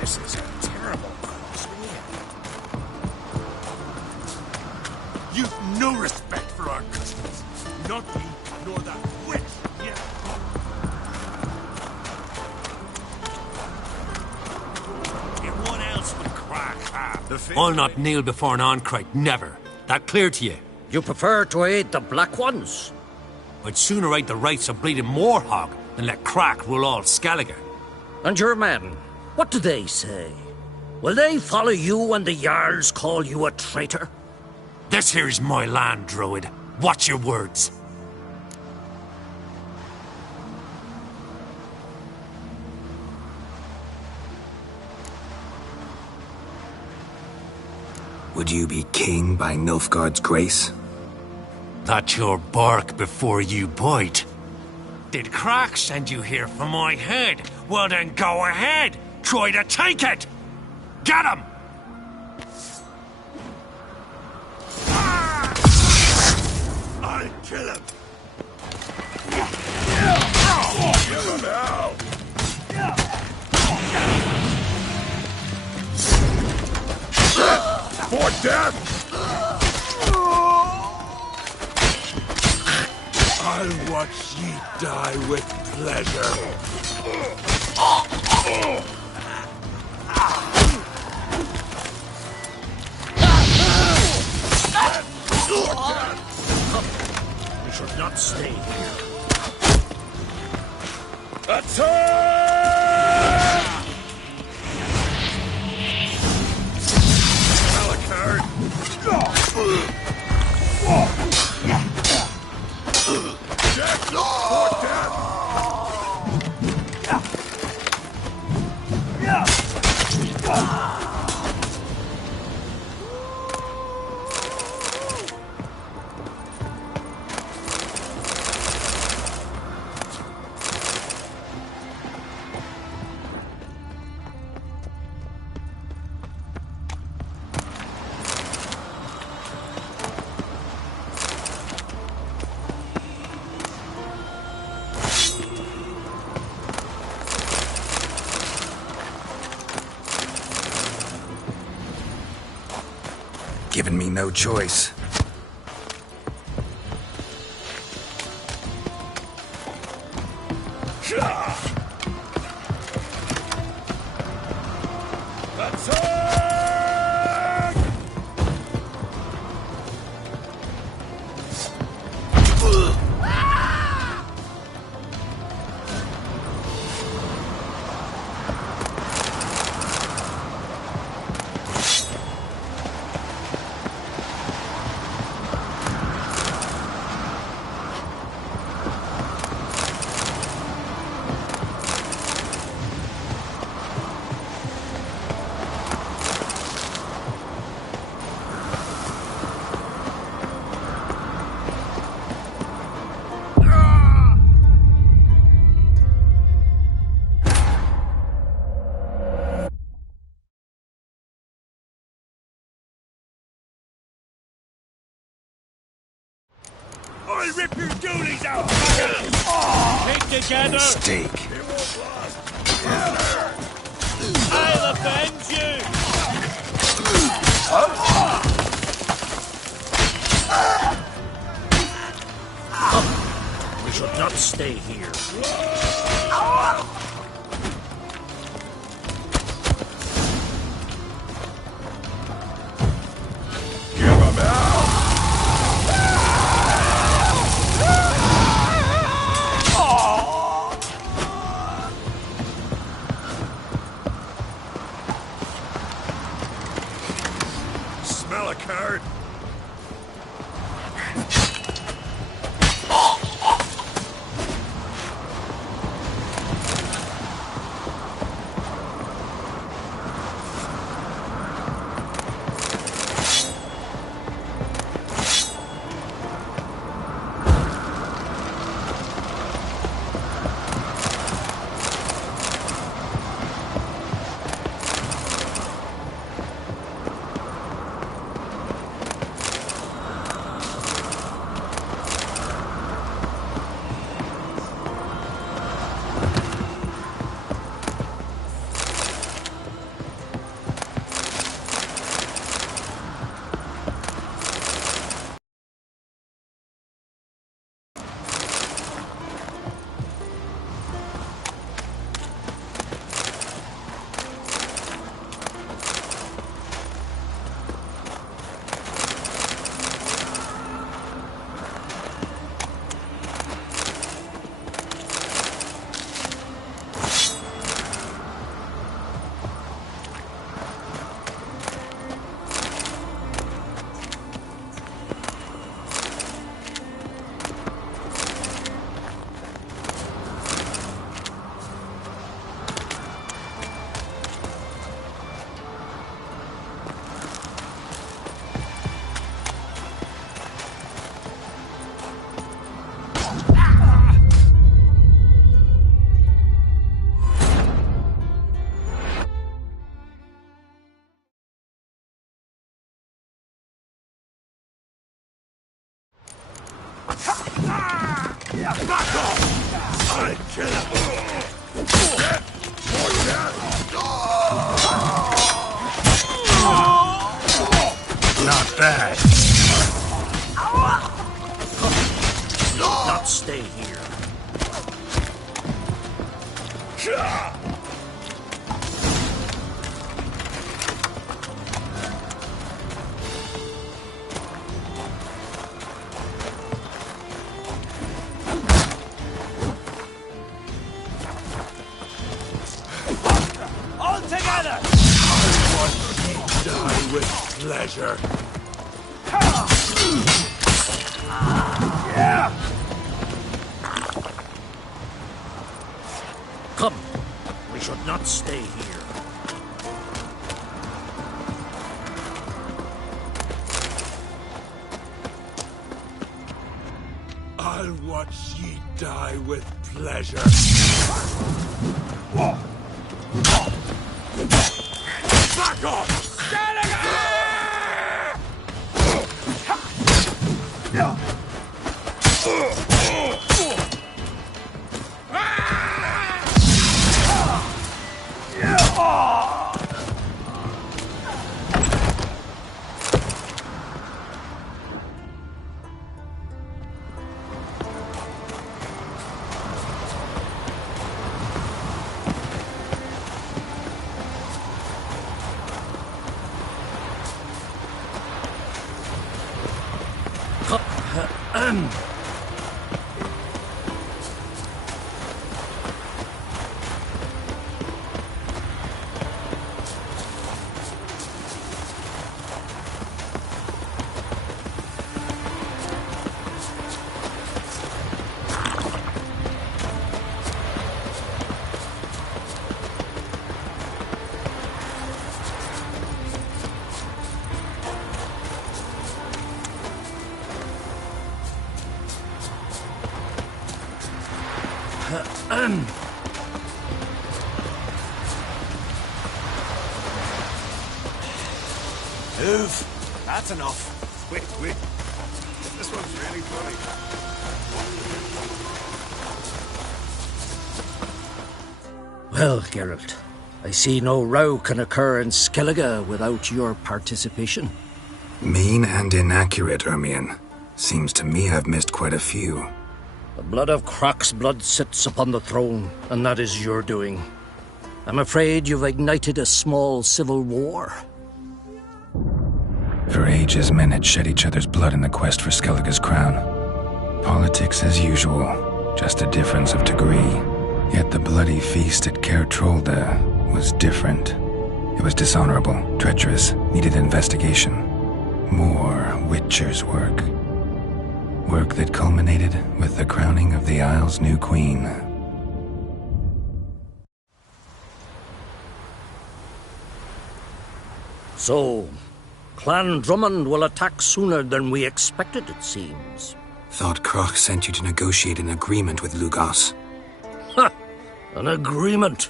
This is a terrible cause. You've no respect for our customs. Not me, nor that witch. Yeah. Everyone else would crack half. I'll not kneel before an Oncrite, never. That clear to you? You prefer to aid the Black Ones? I'd sooner aid the rights of bleeding Moorhog than let Crack rule all Skellige. And your men, what do they say? Will they follow you when the Jarls call you a traitor? This here's my land, Druid. Watch your words. Would you be king by Nilfgaard's grace? That's your bark before you bite. Did Crack send you here for my head? Well then go ahead! Try to take it! Get him! I'll kill him! Kill him now! For death! I'll watch ye die with pleasure. We should not stay here. Attack! Alucard! Death! For death! Given me no choice. I'll rip your doolies out! Take together! Mistake. I'll avenge you! We should not stay here. Give him out! Smell a card? Back off! I kill Not bad. Not stay here. All together! I want to die with pleasure. Come. We should not stay here. I'll watch ye die with pleasure. Back off! Move. That's enough. Wait. This one's really funny. Well, Geralt, I see no row can occur in Skellige without your participation. Mean and inaccurate, Ermion. Seems to me I've missed quite a few. The blood of Croc's blood sits upon the throne, and that is your doing. I'm afraid you've ignited a small civil war. For ages, men had shed each other's blood in the quest for Skellige's crown. Politics as usual, just a difference of degree. Yet the bloody feast at Caer Trolda was different. It was dishonorable, treacherous, needed investigation. More Witcher's work. Work that culminated with the crowning of the Isle's new queen. So, Clan Drummond will attack sooner than we expected, it seems. Thought Croc sent you to negotiate an agreement with Lugos. Ha! An agreement?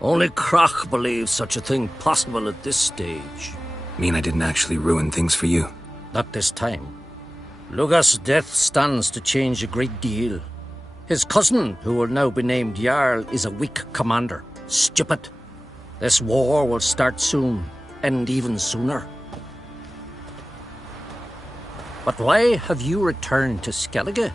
Only Croc believes such a thing possible at this stage. Mean I didn't actually ruin things for you? Not this time. Lugos' death stands to change a great deal. His cousin, who will now be named Jarl, is a weak commander. Stupid. This war will start soon, end even sooner. But why have you returned to Skellige?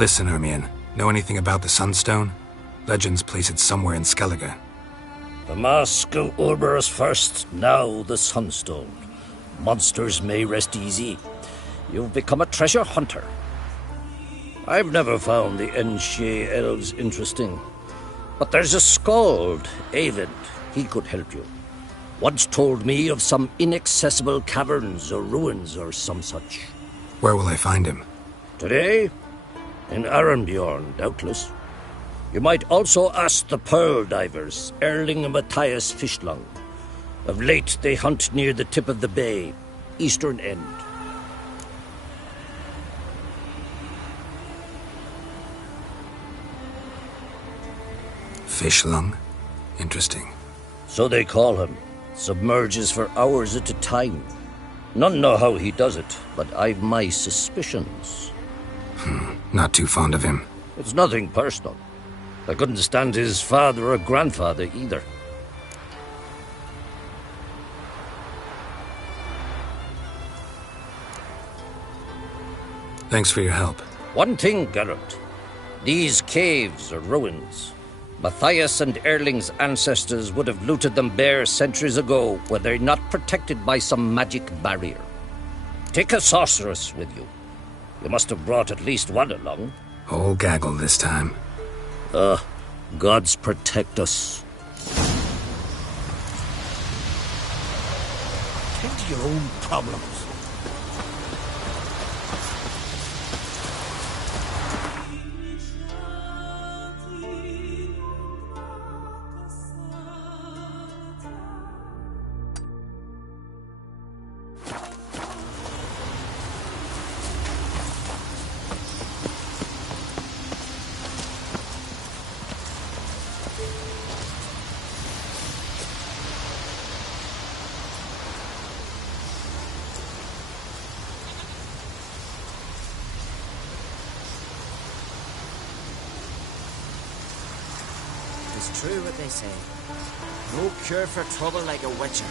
Listen, Hermione. Know anything about the Sunstone? Legends place it somewhere in Skellige. The mask of Ouroboros first, now the Sunstone. Monsters may rest easy. You've become a treasure hunter. I've never found the Enshe elves interesting. But there's a skald, Eyvind. He could help you. Once told me of some inaccessible caverns or ruins or some such. Where will I find him? Today? In Arenbjorn, doubtless. You might also ask the pearl divers, Erling and Matthias Fischlung. Of late, they hunt near the tip of the bay, eastern end. Fischlung? Interesting. So they call him. Submerges for hours at a time. None know how he does it, but I've my suspicions. Not too fond of him. It's nothing personal. I couldn't stand his father or grandfather either. Thanks for your help. One thing, Geralt. These caves are ruins. Matthias and Erling's ancestors would have looted them bare centuries ago were they not protected by some magic barrier. Take a sorceress with you. You must have brought at least one along. Whole gaggle this time. Gods protect us. Tend to your own problems. It's true what they say. No cure for trouble like a witcher.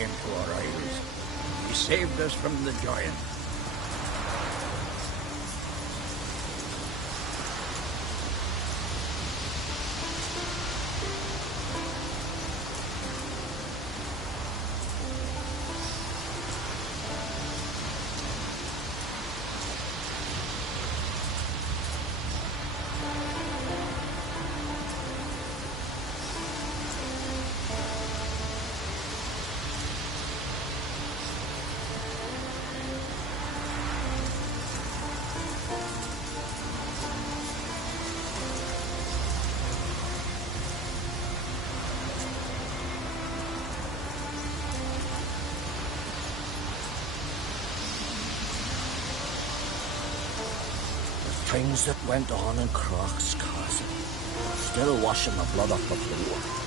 came to our isles. He saved us from the giant. Things that went on in Croc's castle, still washing the blood off the floor.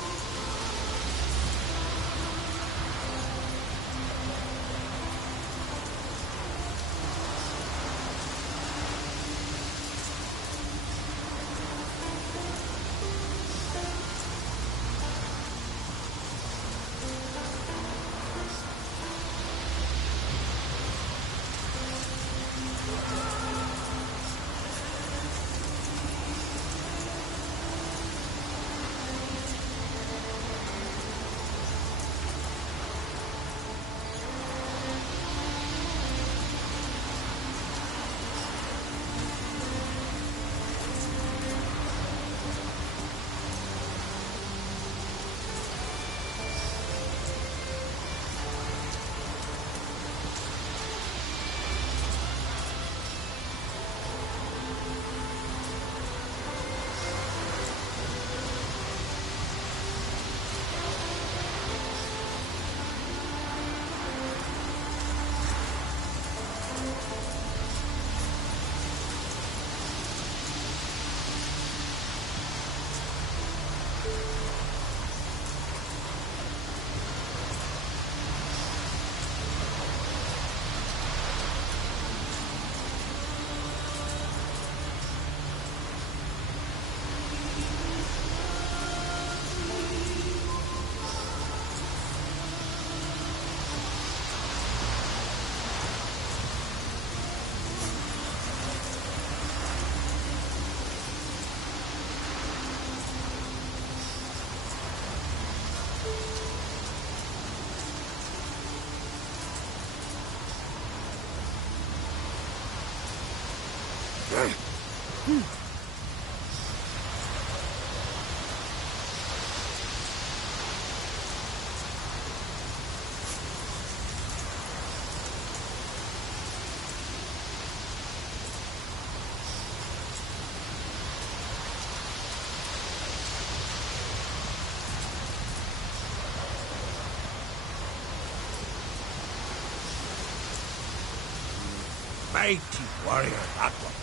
Mighty warrior, that one.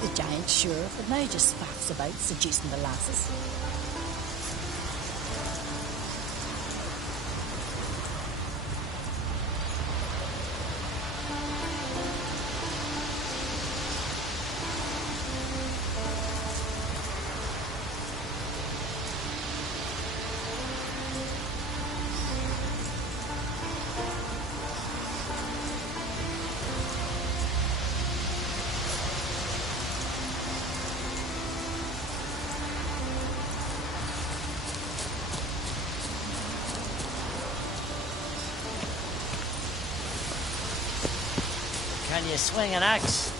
The giant, sure, but now just faffs about seducing the lasses. Can you swing an axe?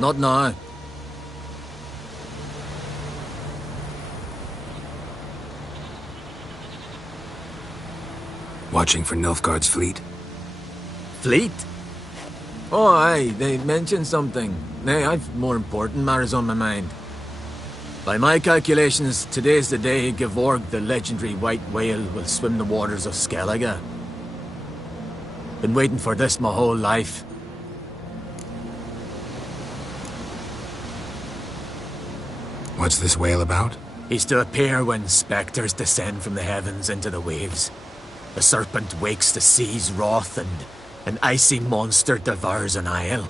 Not now. Watching for Nilfgaard's fleet? Fleet? Oh, aye, they mentioned something. Nay, I've more important matters on my mind. By my calculations, today's the day Gevorg, the legendary white whale, will swim the waters of Skellige. Been waiting for this my whole life. What's this whale about? He's to appear when spectres descend from the heavens into the waves. The serpent wakes the sea's wrath and an icy monster devours an isle.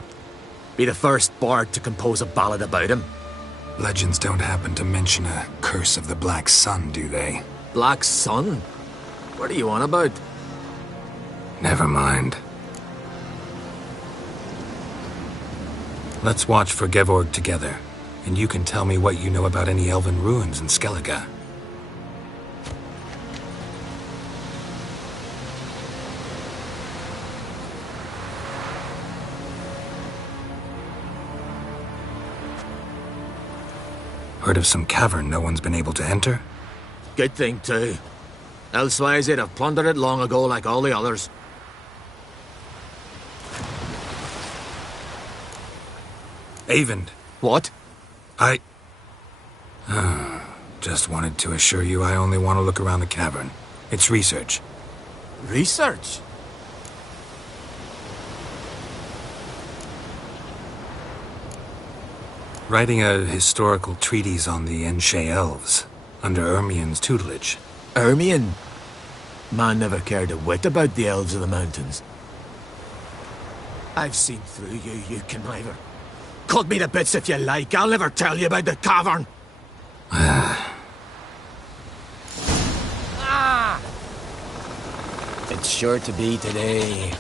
Be the first bard to compose a ballad about him. Legends don't happen to mention a curse of the Black Sun, do they? Black Sun? What are you on about? Never mind. Let's watch for Gevorg together, and you can tell me what you know about any elven ruins in Skellige. Heard of some cavern no one's been able to enter? Good thing, too. Elsewise, they'd have plundered it long ago like all the others. Eyvind. What? Just wanted to assure you I only want to look around the cavern. It's research. Research? Writing a historical treatise on the Enshe elves, under Ermien's tutelage. Ermien? Man never cared a whit about the elves of the mountains. I've seen through you, you conniver. Cut me to bits if you like, I'll never tell you about the cavern! It's sure to be today.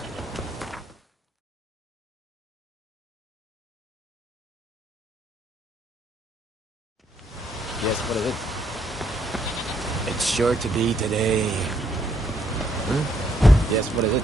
Yes, what is it? It's sure to be today. Yes, what is it?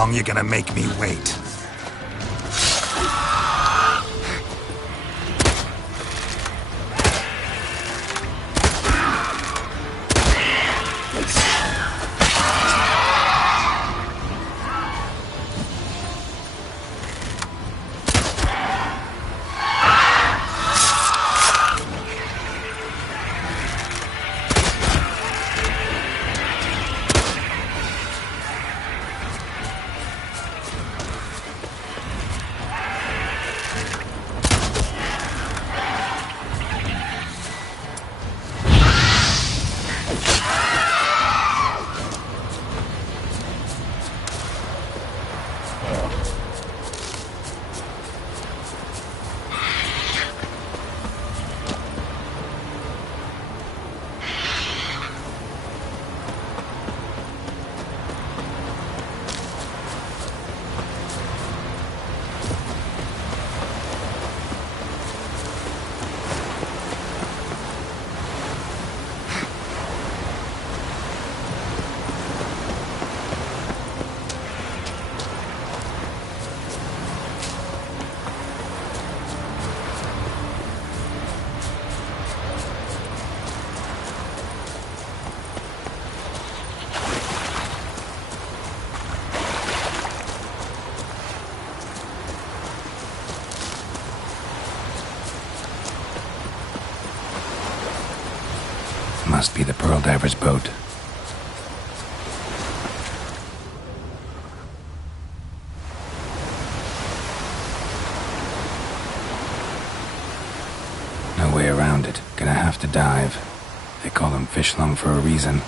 long you gonna make me wait? Must be the Pearl Diver's boat. No way around it. Gonna have to dive. They call them fish lung for a reason.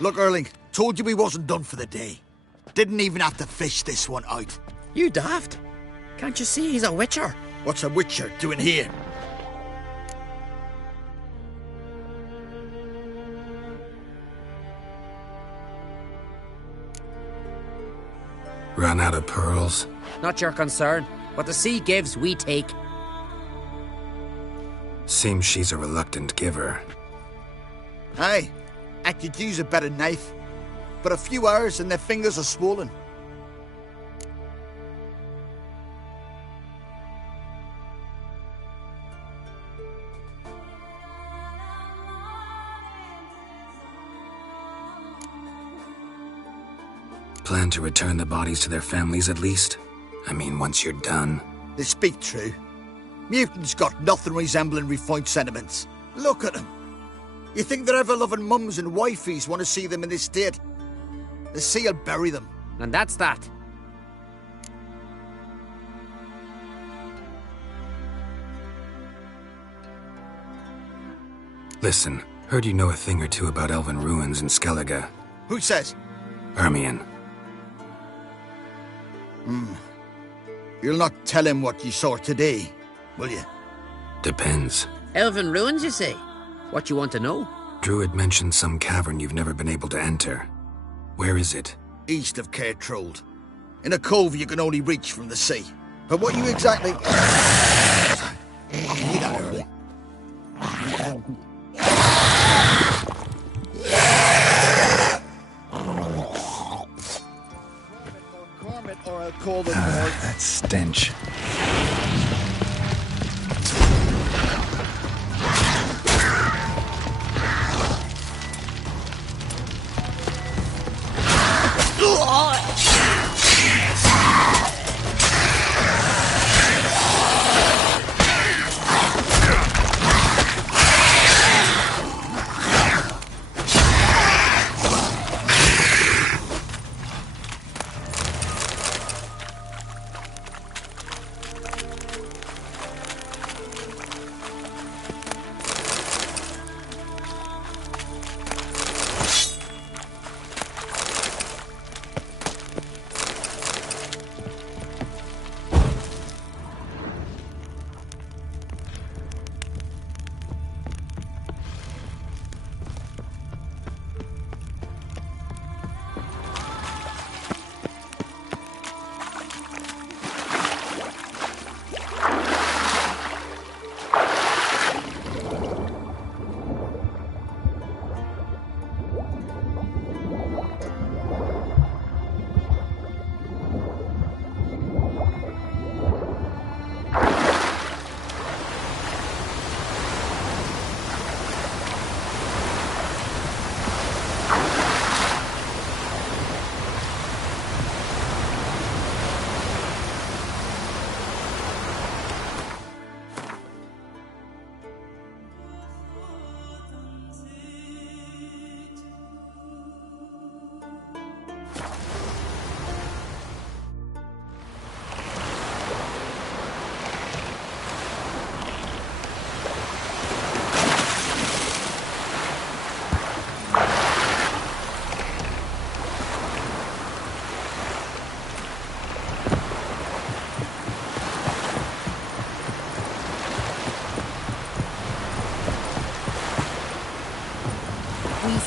Look, Erling, told you we wasn't done for the day. Didn't even have to fish this one out. You daft? Can't you see he's a witcher? What's a witcher doing here? Run out of pearls? Not your concern. What the sea gives, we take. Seems she's a reluctant giver. Aye, I could use a better knife. But a few hours and their fingers are swollen. Plan to return the bodies to their families at least? I mean, once you're done. They speak true. Mutants got nothing resembling refined sentiments. Look at them. You think their ever-loving mums and wifeys want to see them in this state? The sea will bury them. And that's that. Listen, heard you know a thing or two about elven ruins in Skellige. Who says? Hermione. You'll not tell him what you saw today, will you? Depends. Elven ruins, you say? What you want to know? Druid mentioned some cavern you've never been able to enter. Where is it? East of Caer Trold. In a cove you can only reach from the sea. But what you exactly... Need that early. Or I'll call the that stench.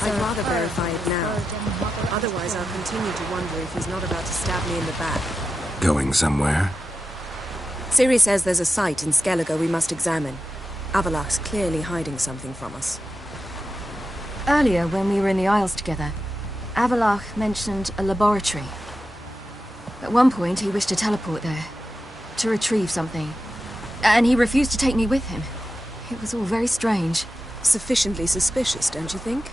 I'd rather verify it now. Otherwise, I'll continue to wonder if he's not about to stab me in the back. Going somewhere? Ciri says there's a site in Skellige we must examine. Avallac'h's clearly hiding something from us. Earlier, when we were in the Isles together, Avallac'h mentioned a laboratory. At one point, he wished to teleport there, to retrieve something. And he refused to take me with him. It was all very strange. Sufficiently suspicious, don't you think?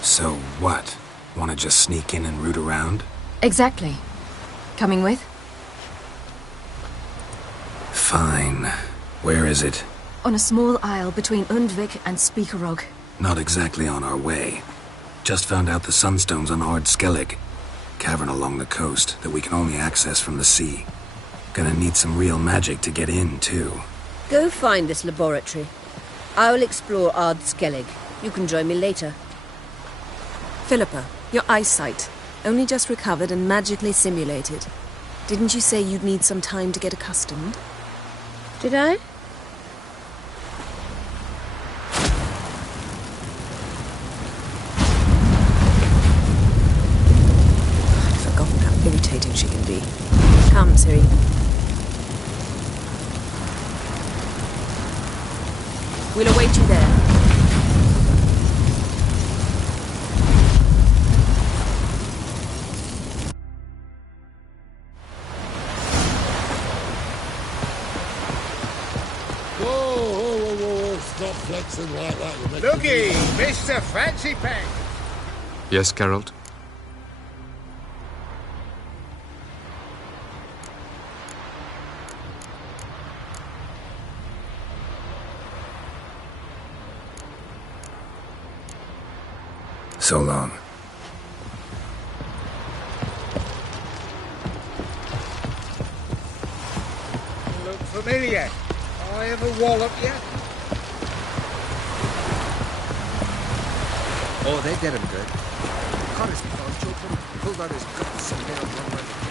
So what? Want to just sneak in and root around? Exactly. Coming with? Fine. Where is it? On a small isle between Undvik and Speakerog. Not exactly on our way. Just found out the Sunstone's on Ard Skellig. Cavern along the coast that we can only access from the sea. Gonna need some real magic to get in, too. Go find this laboratory. I'll explore Ard Skellig. You can join me later. Philippa, your eyesight. Only just recovered and magically simulated. Didn't you say you'd need some time to get accustomed? Did I? I'd forgotten how irritating she can be. Come, Ciri. We'll await you there. Whoa, stop flexing like that. Looky, Mr. Fancy Pack. Yes, Geralt? So long. Look familiar. I ever wallop yet? Oh, they did him good. Caught his phone, choked him, pulled out his guts and nailed one right to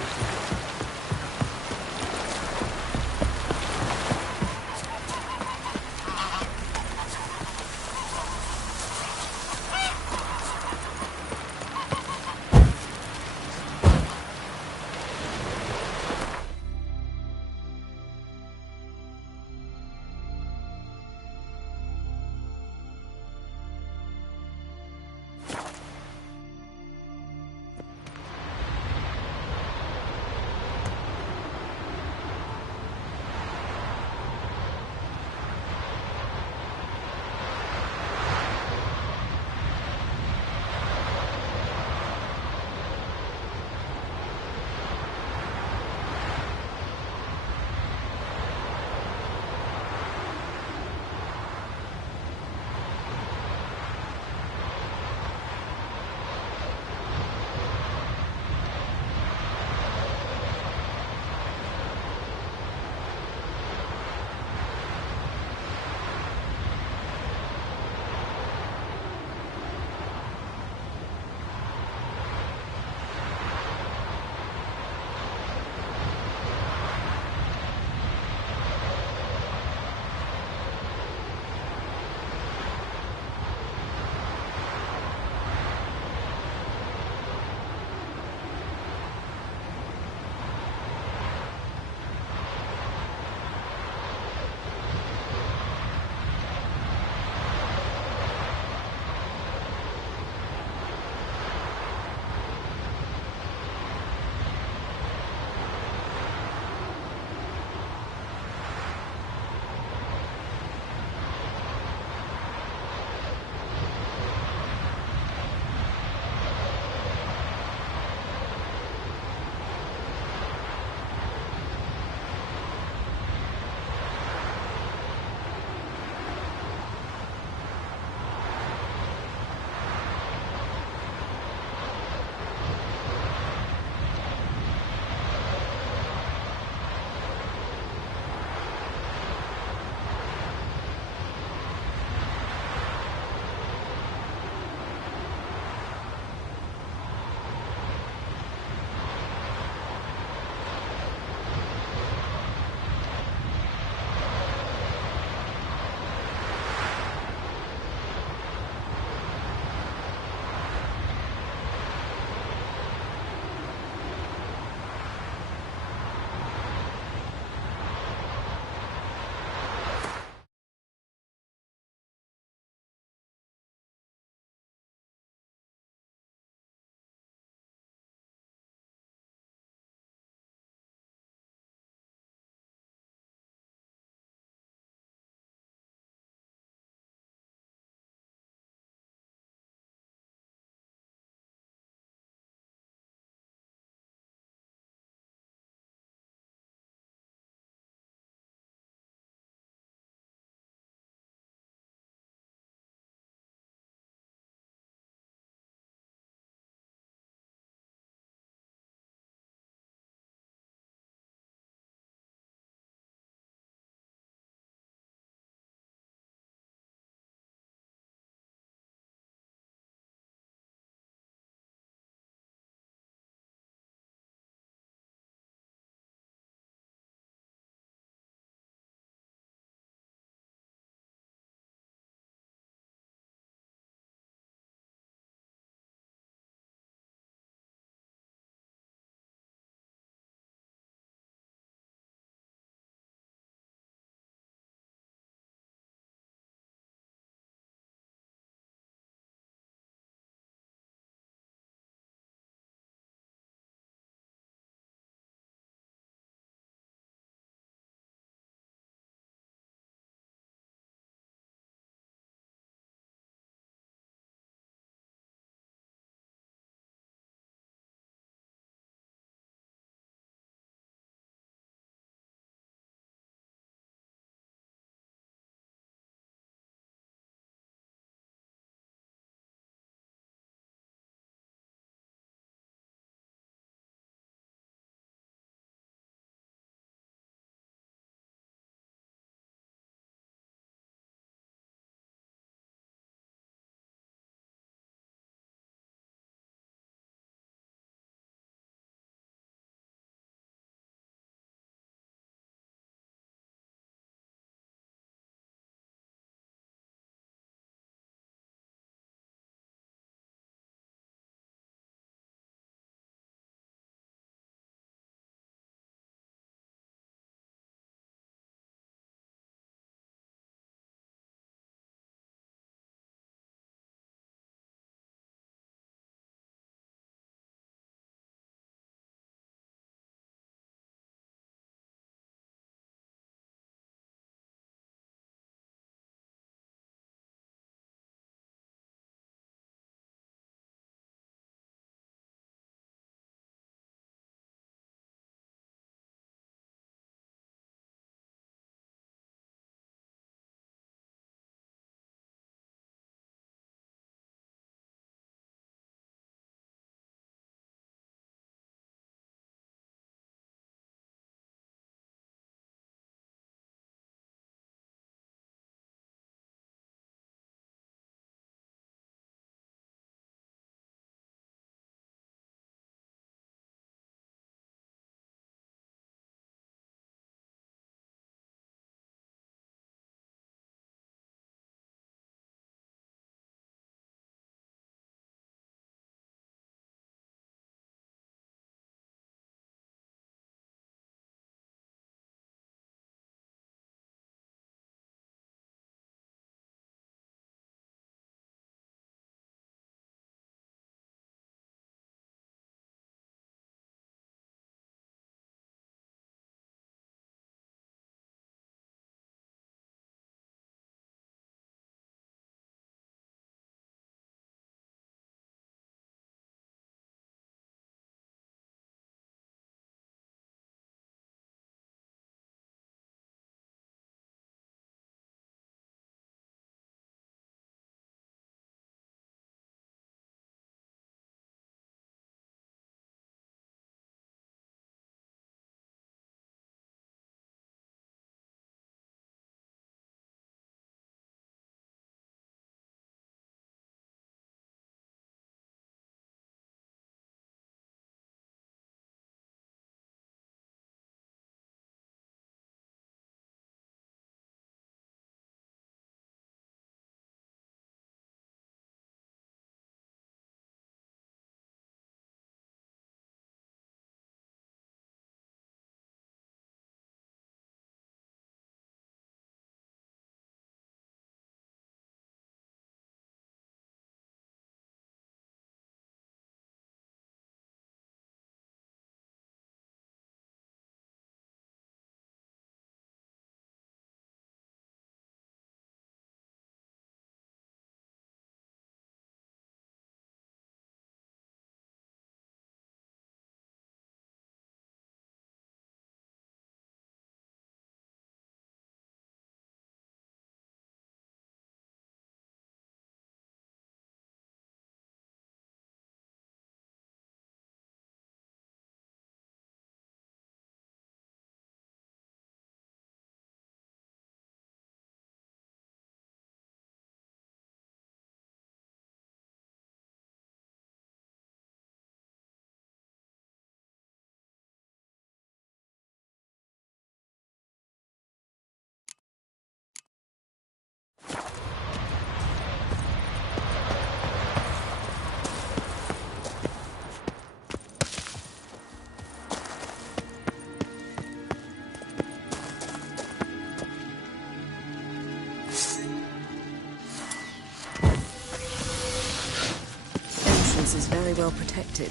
very well protected.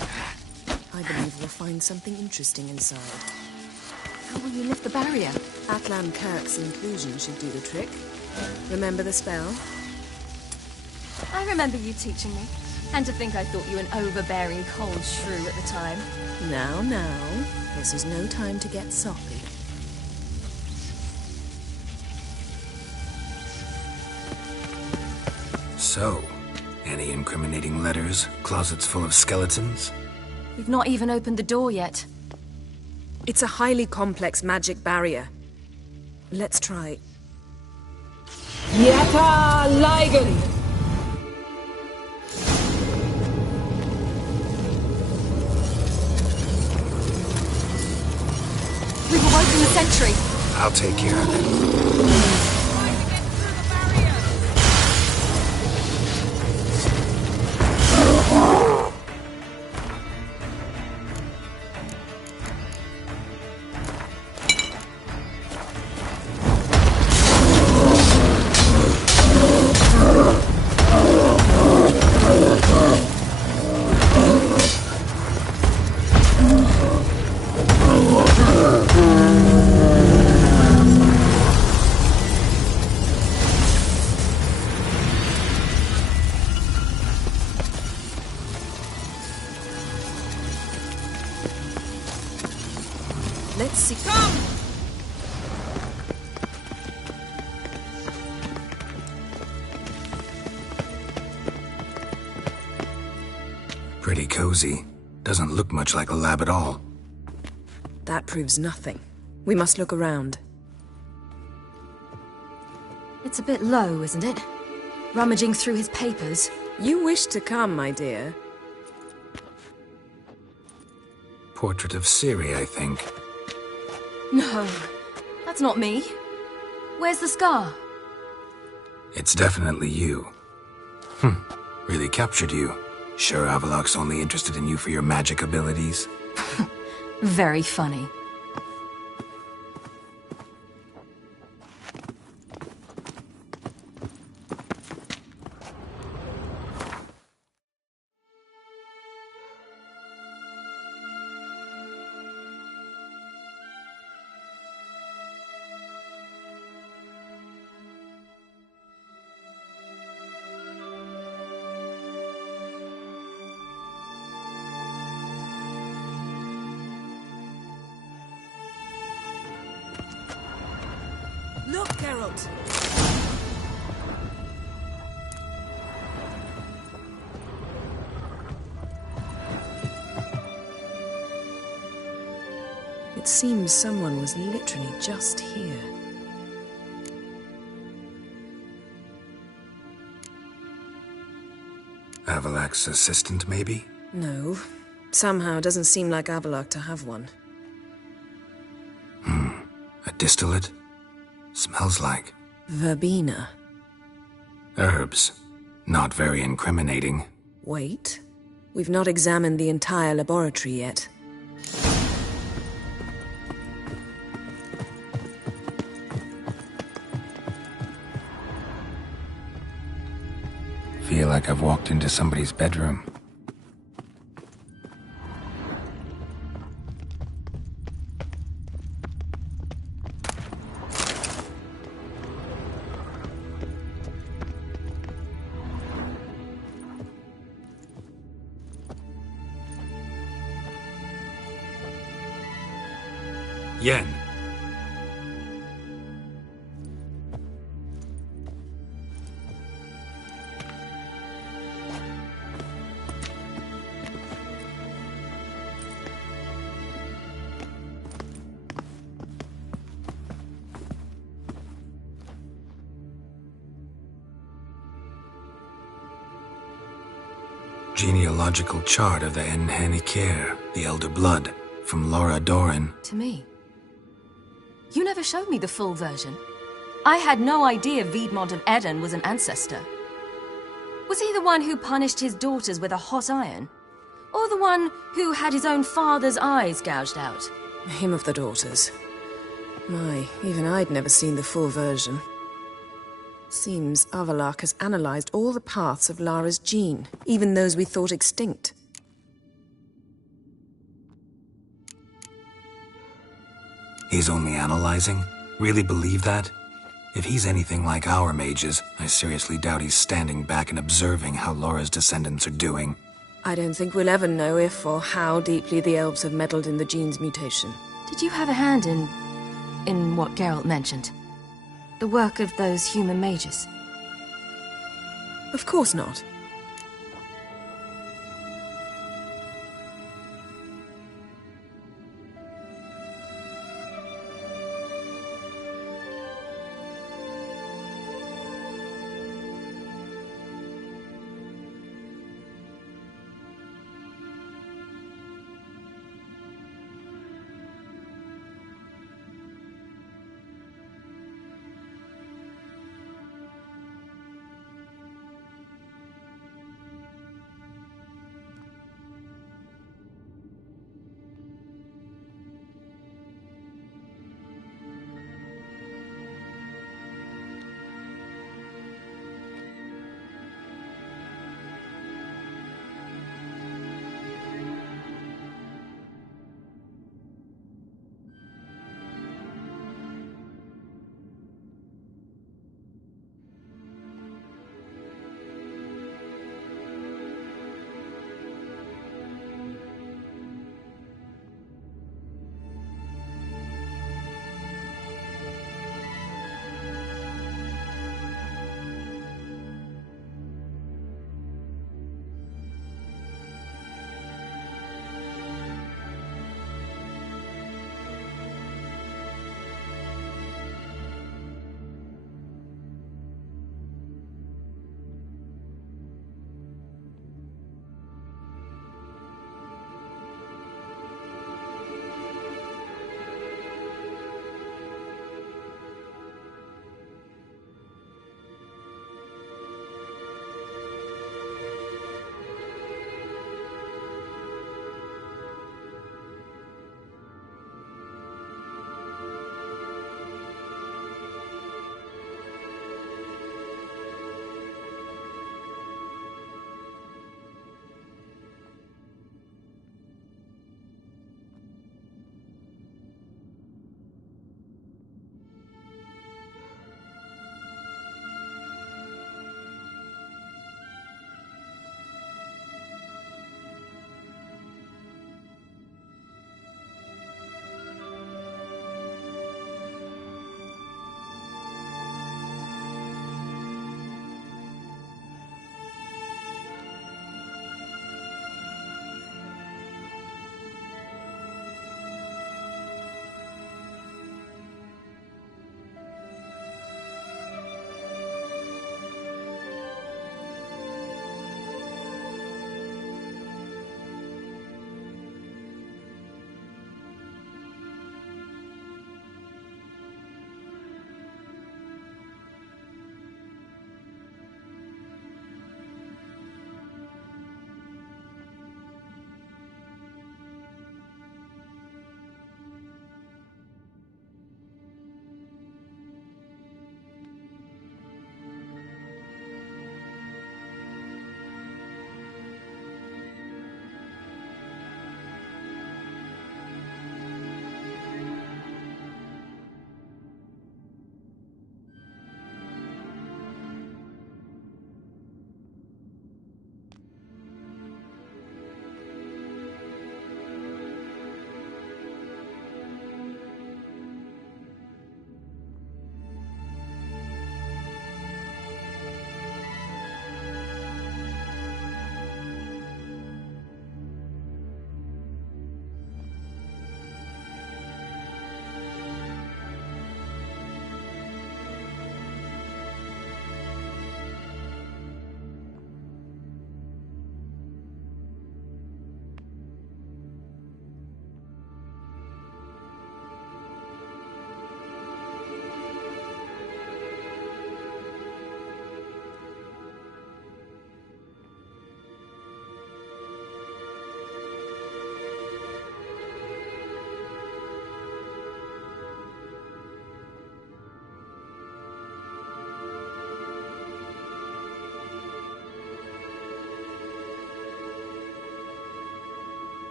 I believe we'll find something interesting inside. How will you lift the barrier? Atlan Kirk's inclusion should do the trick. Remember the spell? I remember you teaching me. And to think I thought you an overbearing cold shrew at the time. Now, this is no time to get soppy. So, any incriminating letters? Closets full of skeletons? We've not even opened the door yet. It's a highly complex magic barrier. Let's try. Yata Ligen! We've awoken the sentry. I'll take care of it. Let's see. Come! Pretty cozy. Doesn't look much like a lab at all. That proves nothing. We must look around. It's a bit low, isn't it? Rummaging through his papers. You wish to come, my dear. Portrait of Ciri, I think. No, that's not me. Where's the scar? It's definitely you. Really captured you. Sure Avallac'h's only interested in you for your magic abilities? Very funny. Look, Geralt! It seems someone was literally just here. Avallac'h's assistant, maybe? No. Somehow doesn't seem like Avallac'h to have one. A distillate? Smells like... Verbena. herbs. Not very incriminating. Wait. We've not examined the entire laboratory yet. Feel like I've walked into somebody's bedroom. Yen. Genealogical chart of the Enhanikir, the Elder Blood, from Laura Doran. To me. You never showed me the full version. I had no idea Viedmont of Eden was an ancestor. Was he the one who punished his daughters with a hot iron? Or the one who had his own father's eyes gouged out? Him of the daughters. My, even I'd never seen the full version. Seems Avallac'h has analyzed all the paths of Lara's gene, even those we thought extinct. He's only analyzing? Really believe that? If he's anything like our mages, I seriously doubt he's standing back and observing how Laura's descendants are doing. I don't think we'll ever know if or how deeply the elves have meddled in the gene's mutation. Did you have a hand in what Geralt mentioned? The work of those human mages? Of course not.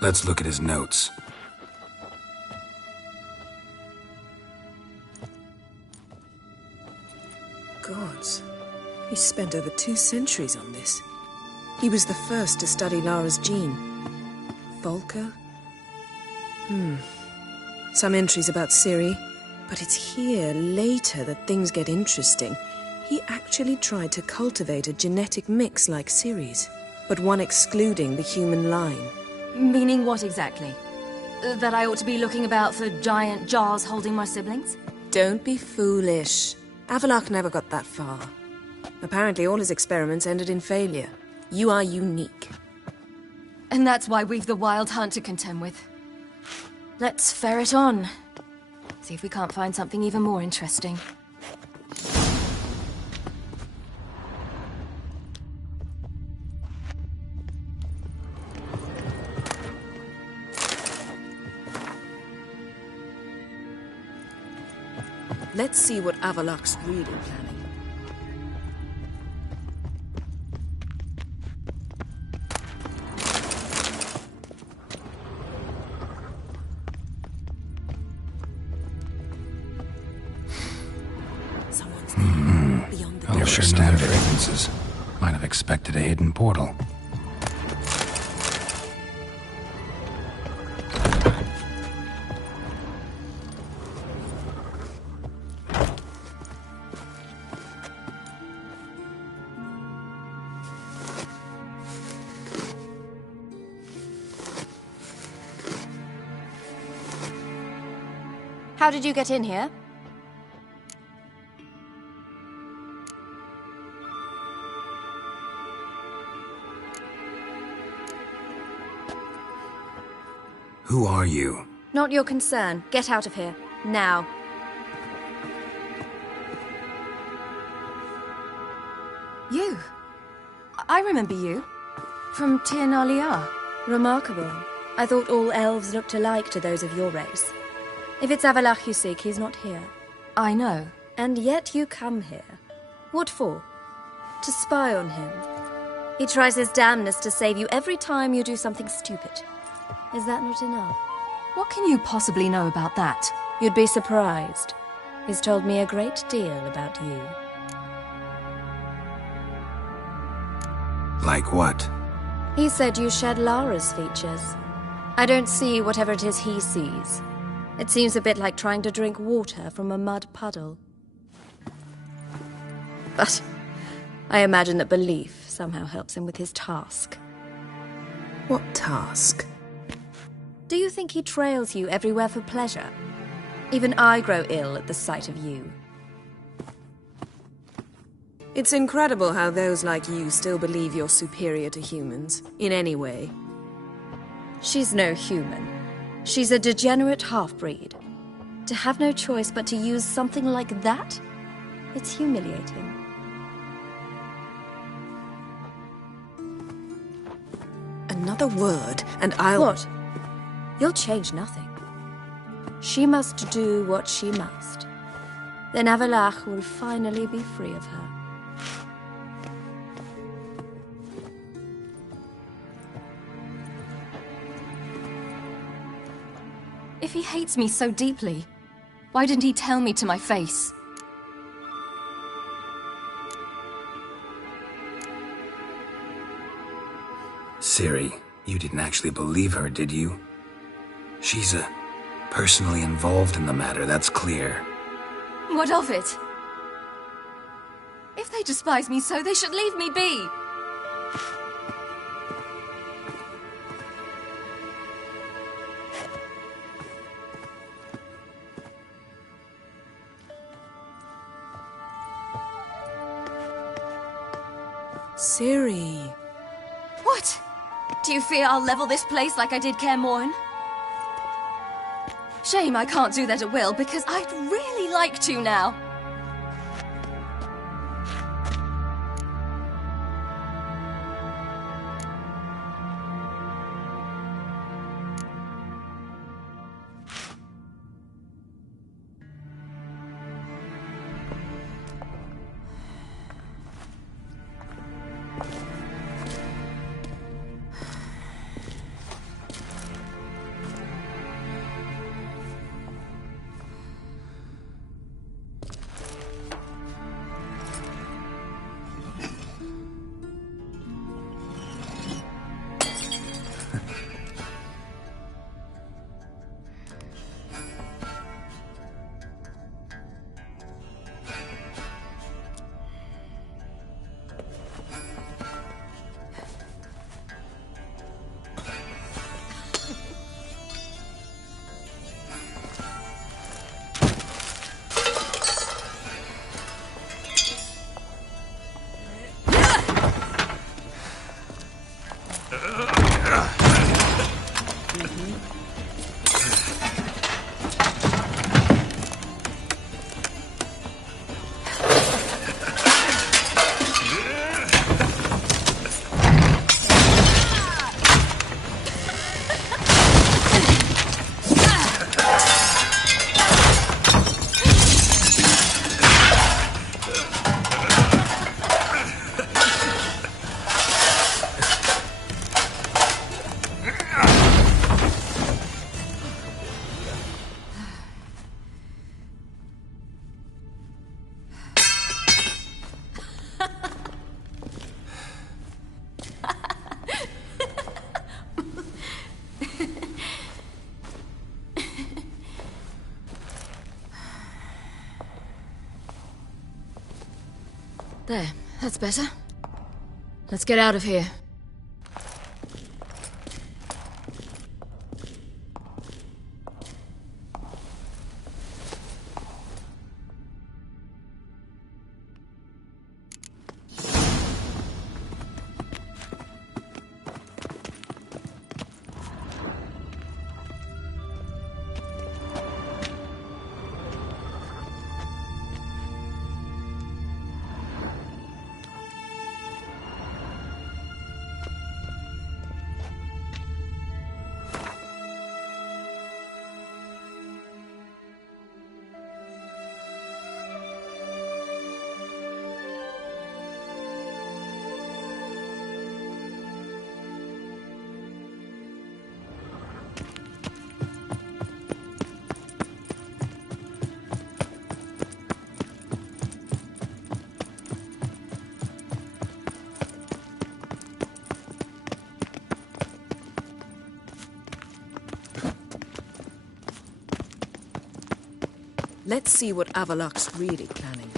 Let's look at his notes. Gods. He spent over 2 centuries on this. He was the first to study Lara's gene. Volker? Some entries about Ciri, but it's here, later, that things get interesting. He actually tried to cultivate a genetic mix like Ciri's, but one excluding the human line. Meaning what exactly? That I ought to be looking about for giant jars holding my siblings? Don't be foolish. Avallac'h never got that far. Apparently all his experiments ended in failure. You are unique. And that's why we've the Wild Hunt to contend with. Let's ferret on. See if we can't find something even more interesting. Let's see what Avallac'h's really planning. They're sure standard fragrances. Might have expected a hidden portal. How did you get in here? Who are you? Not your concern. Get out of here. Now. You? I remember you. From Tir Nalia. Remarkable. I thought all elves looked alike to those of your race. If it's Avallac'h you seek, he's not here. I know. And yet you come here. What for? To spy on him. He tries his damnedest to save you every time you do something stupid. Is that not enough? What can you possibly know about that? You'd be surprised. He's told me a great deal about you. Like what? He said you shared Lara's features. I don't see whatever it is he sees. It seems a bit like trying to drink water from a mud puddle. But I imagine that belief somehow helps him with his task. What task? Do you think he trails you everywhere for pleasure? Even I grow ill at the sight of you. It's incredible how those like you still believe you're superior to humans, in any way. She's no human. She's a degenerate half-breed. To have no choice but to use something like that? It's humiliating. Another word, and I'll... What? You'll change nothing. She must do what she must. Then Avallac'h will finally be free of her. If he hates me so deeply, why didn't he tell me to my face? Ciri, you didn't actually believe her, did you? She's personally involved in the matter, that's clear. What of it? If they despise me so, they should leave me be. Ciri. What? Do you fear I'll level this place like I did Kaer Morhen? Shame I can't do that at will, because I'd really like to now. There, that's better. Let's get out of here. Let's see what Avallac'h's really planning.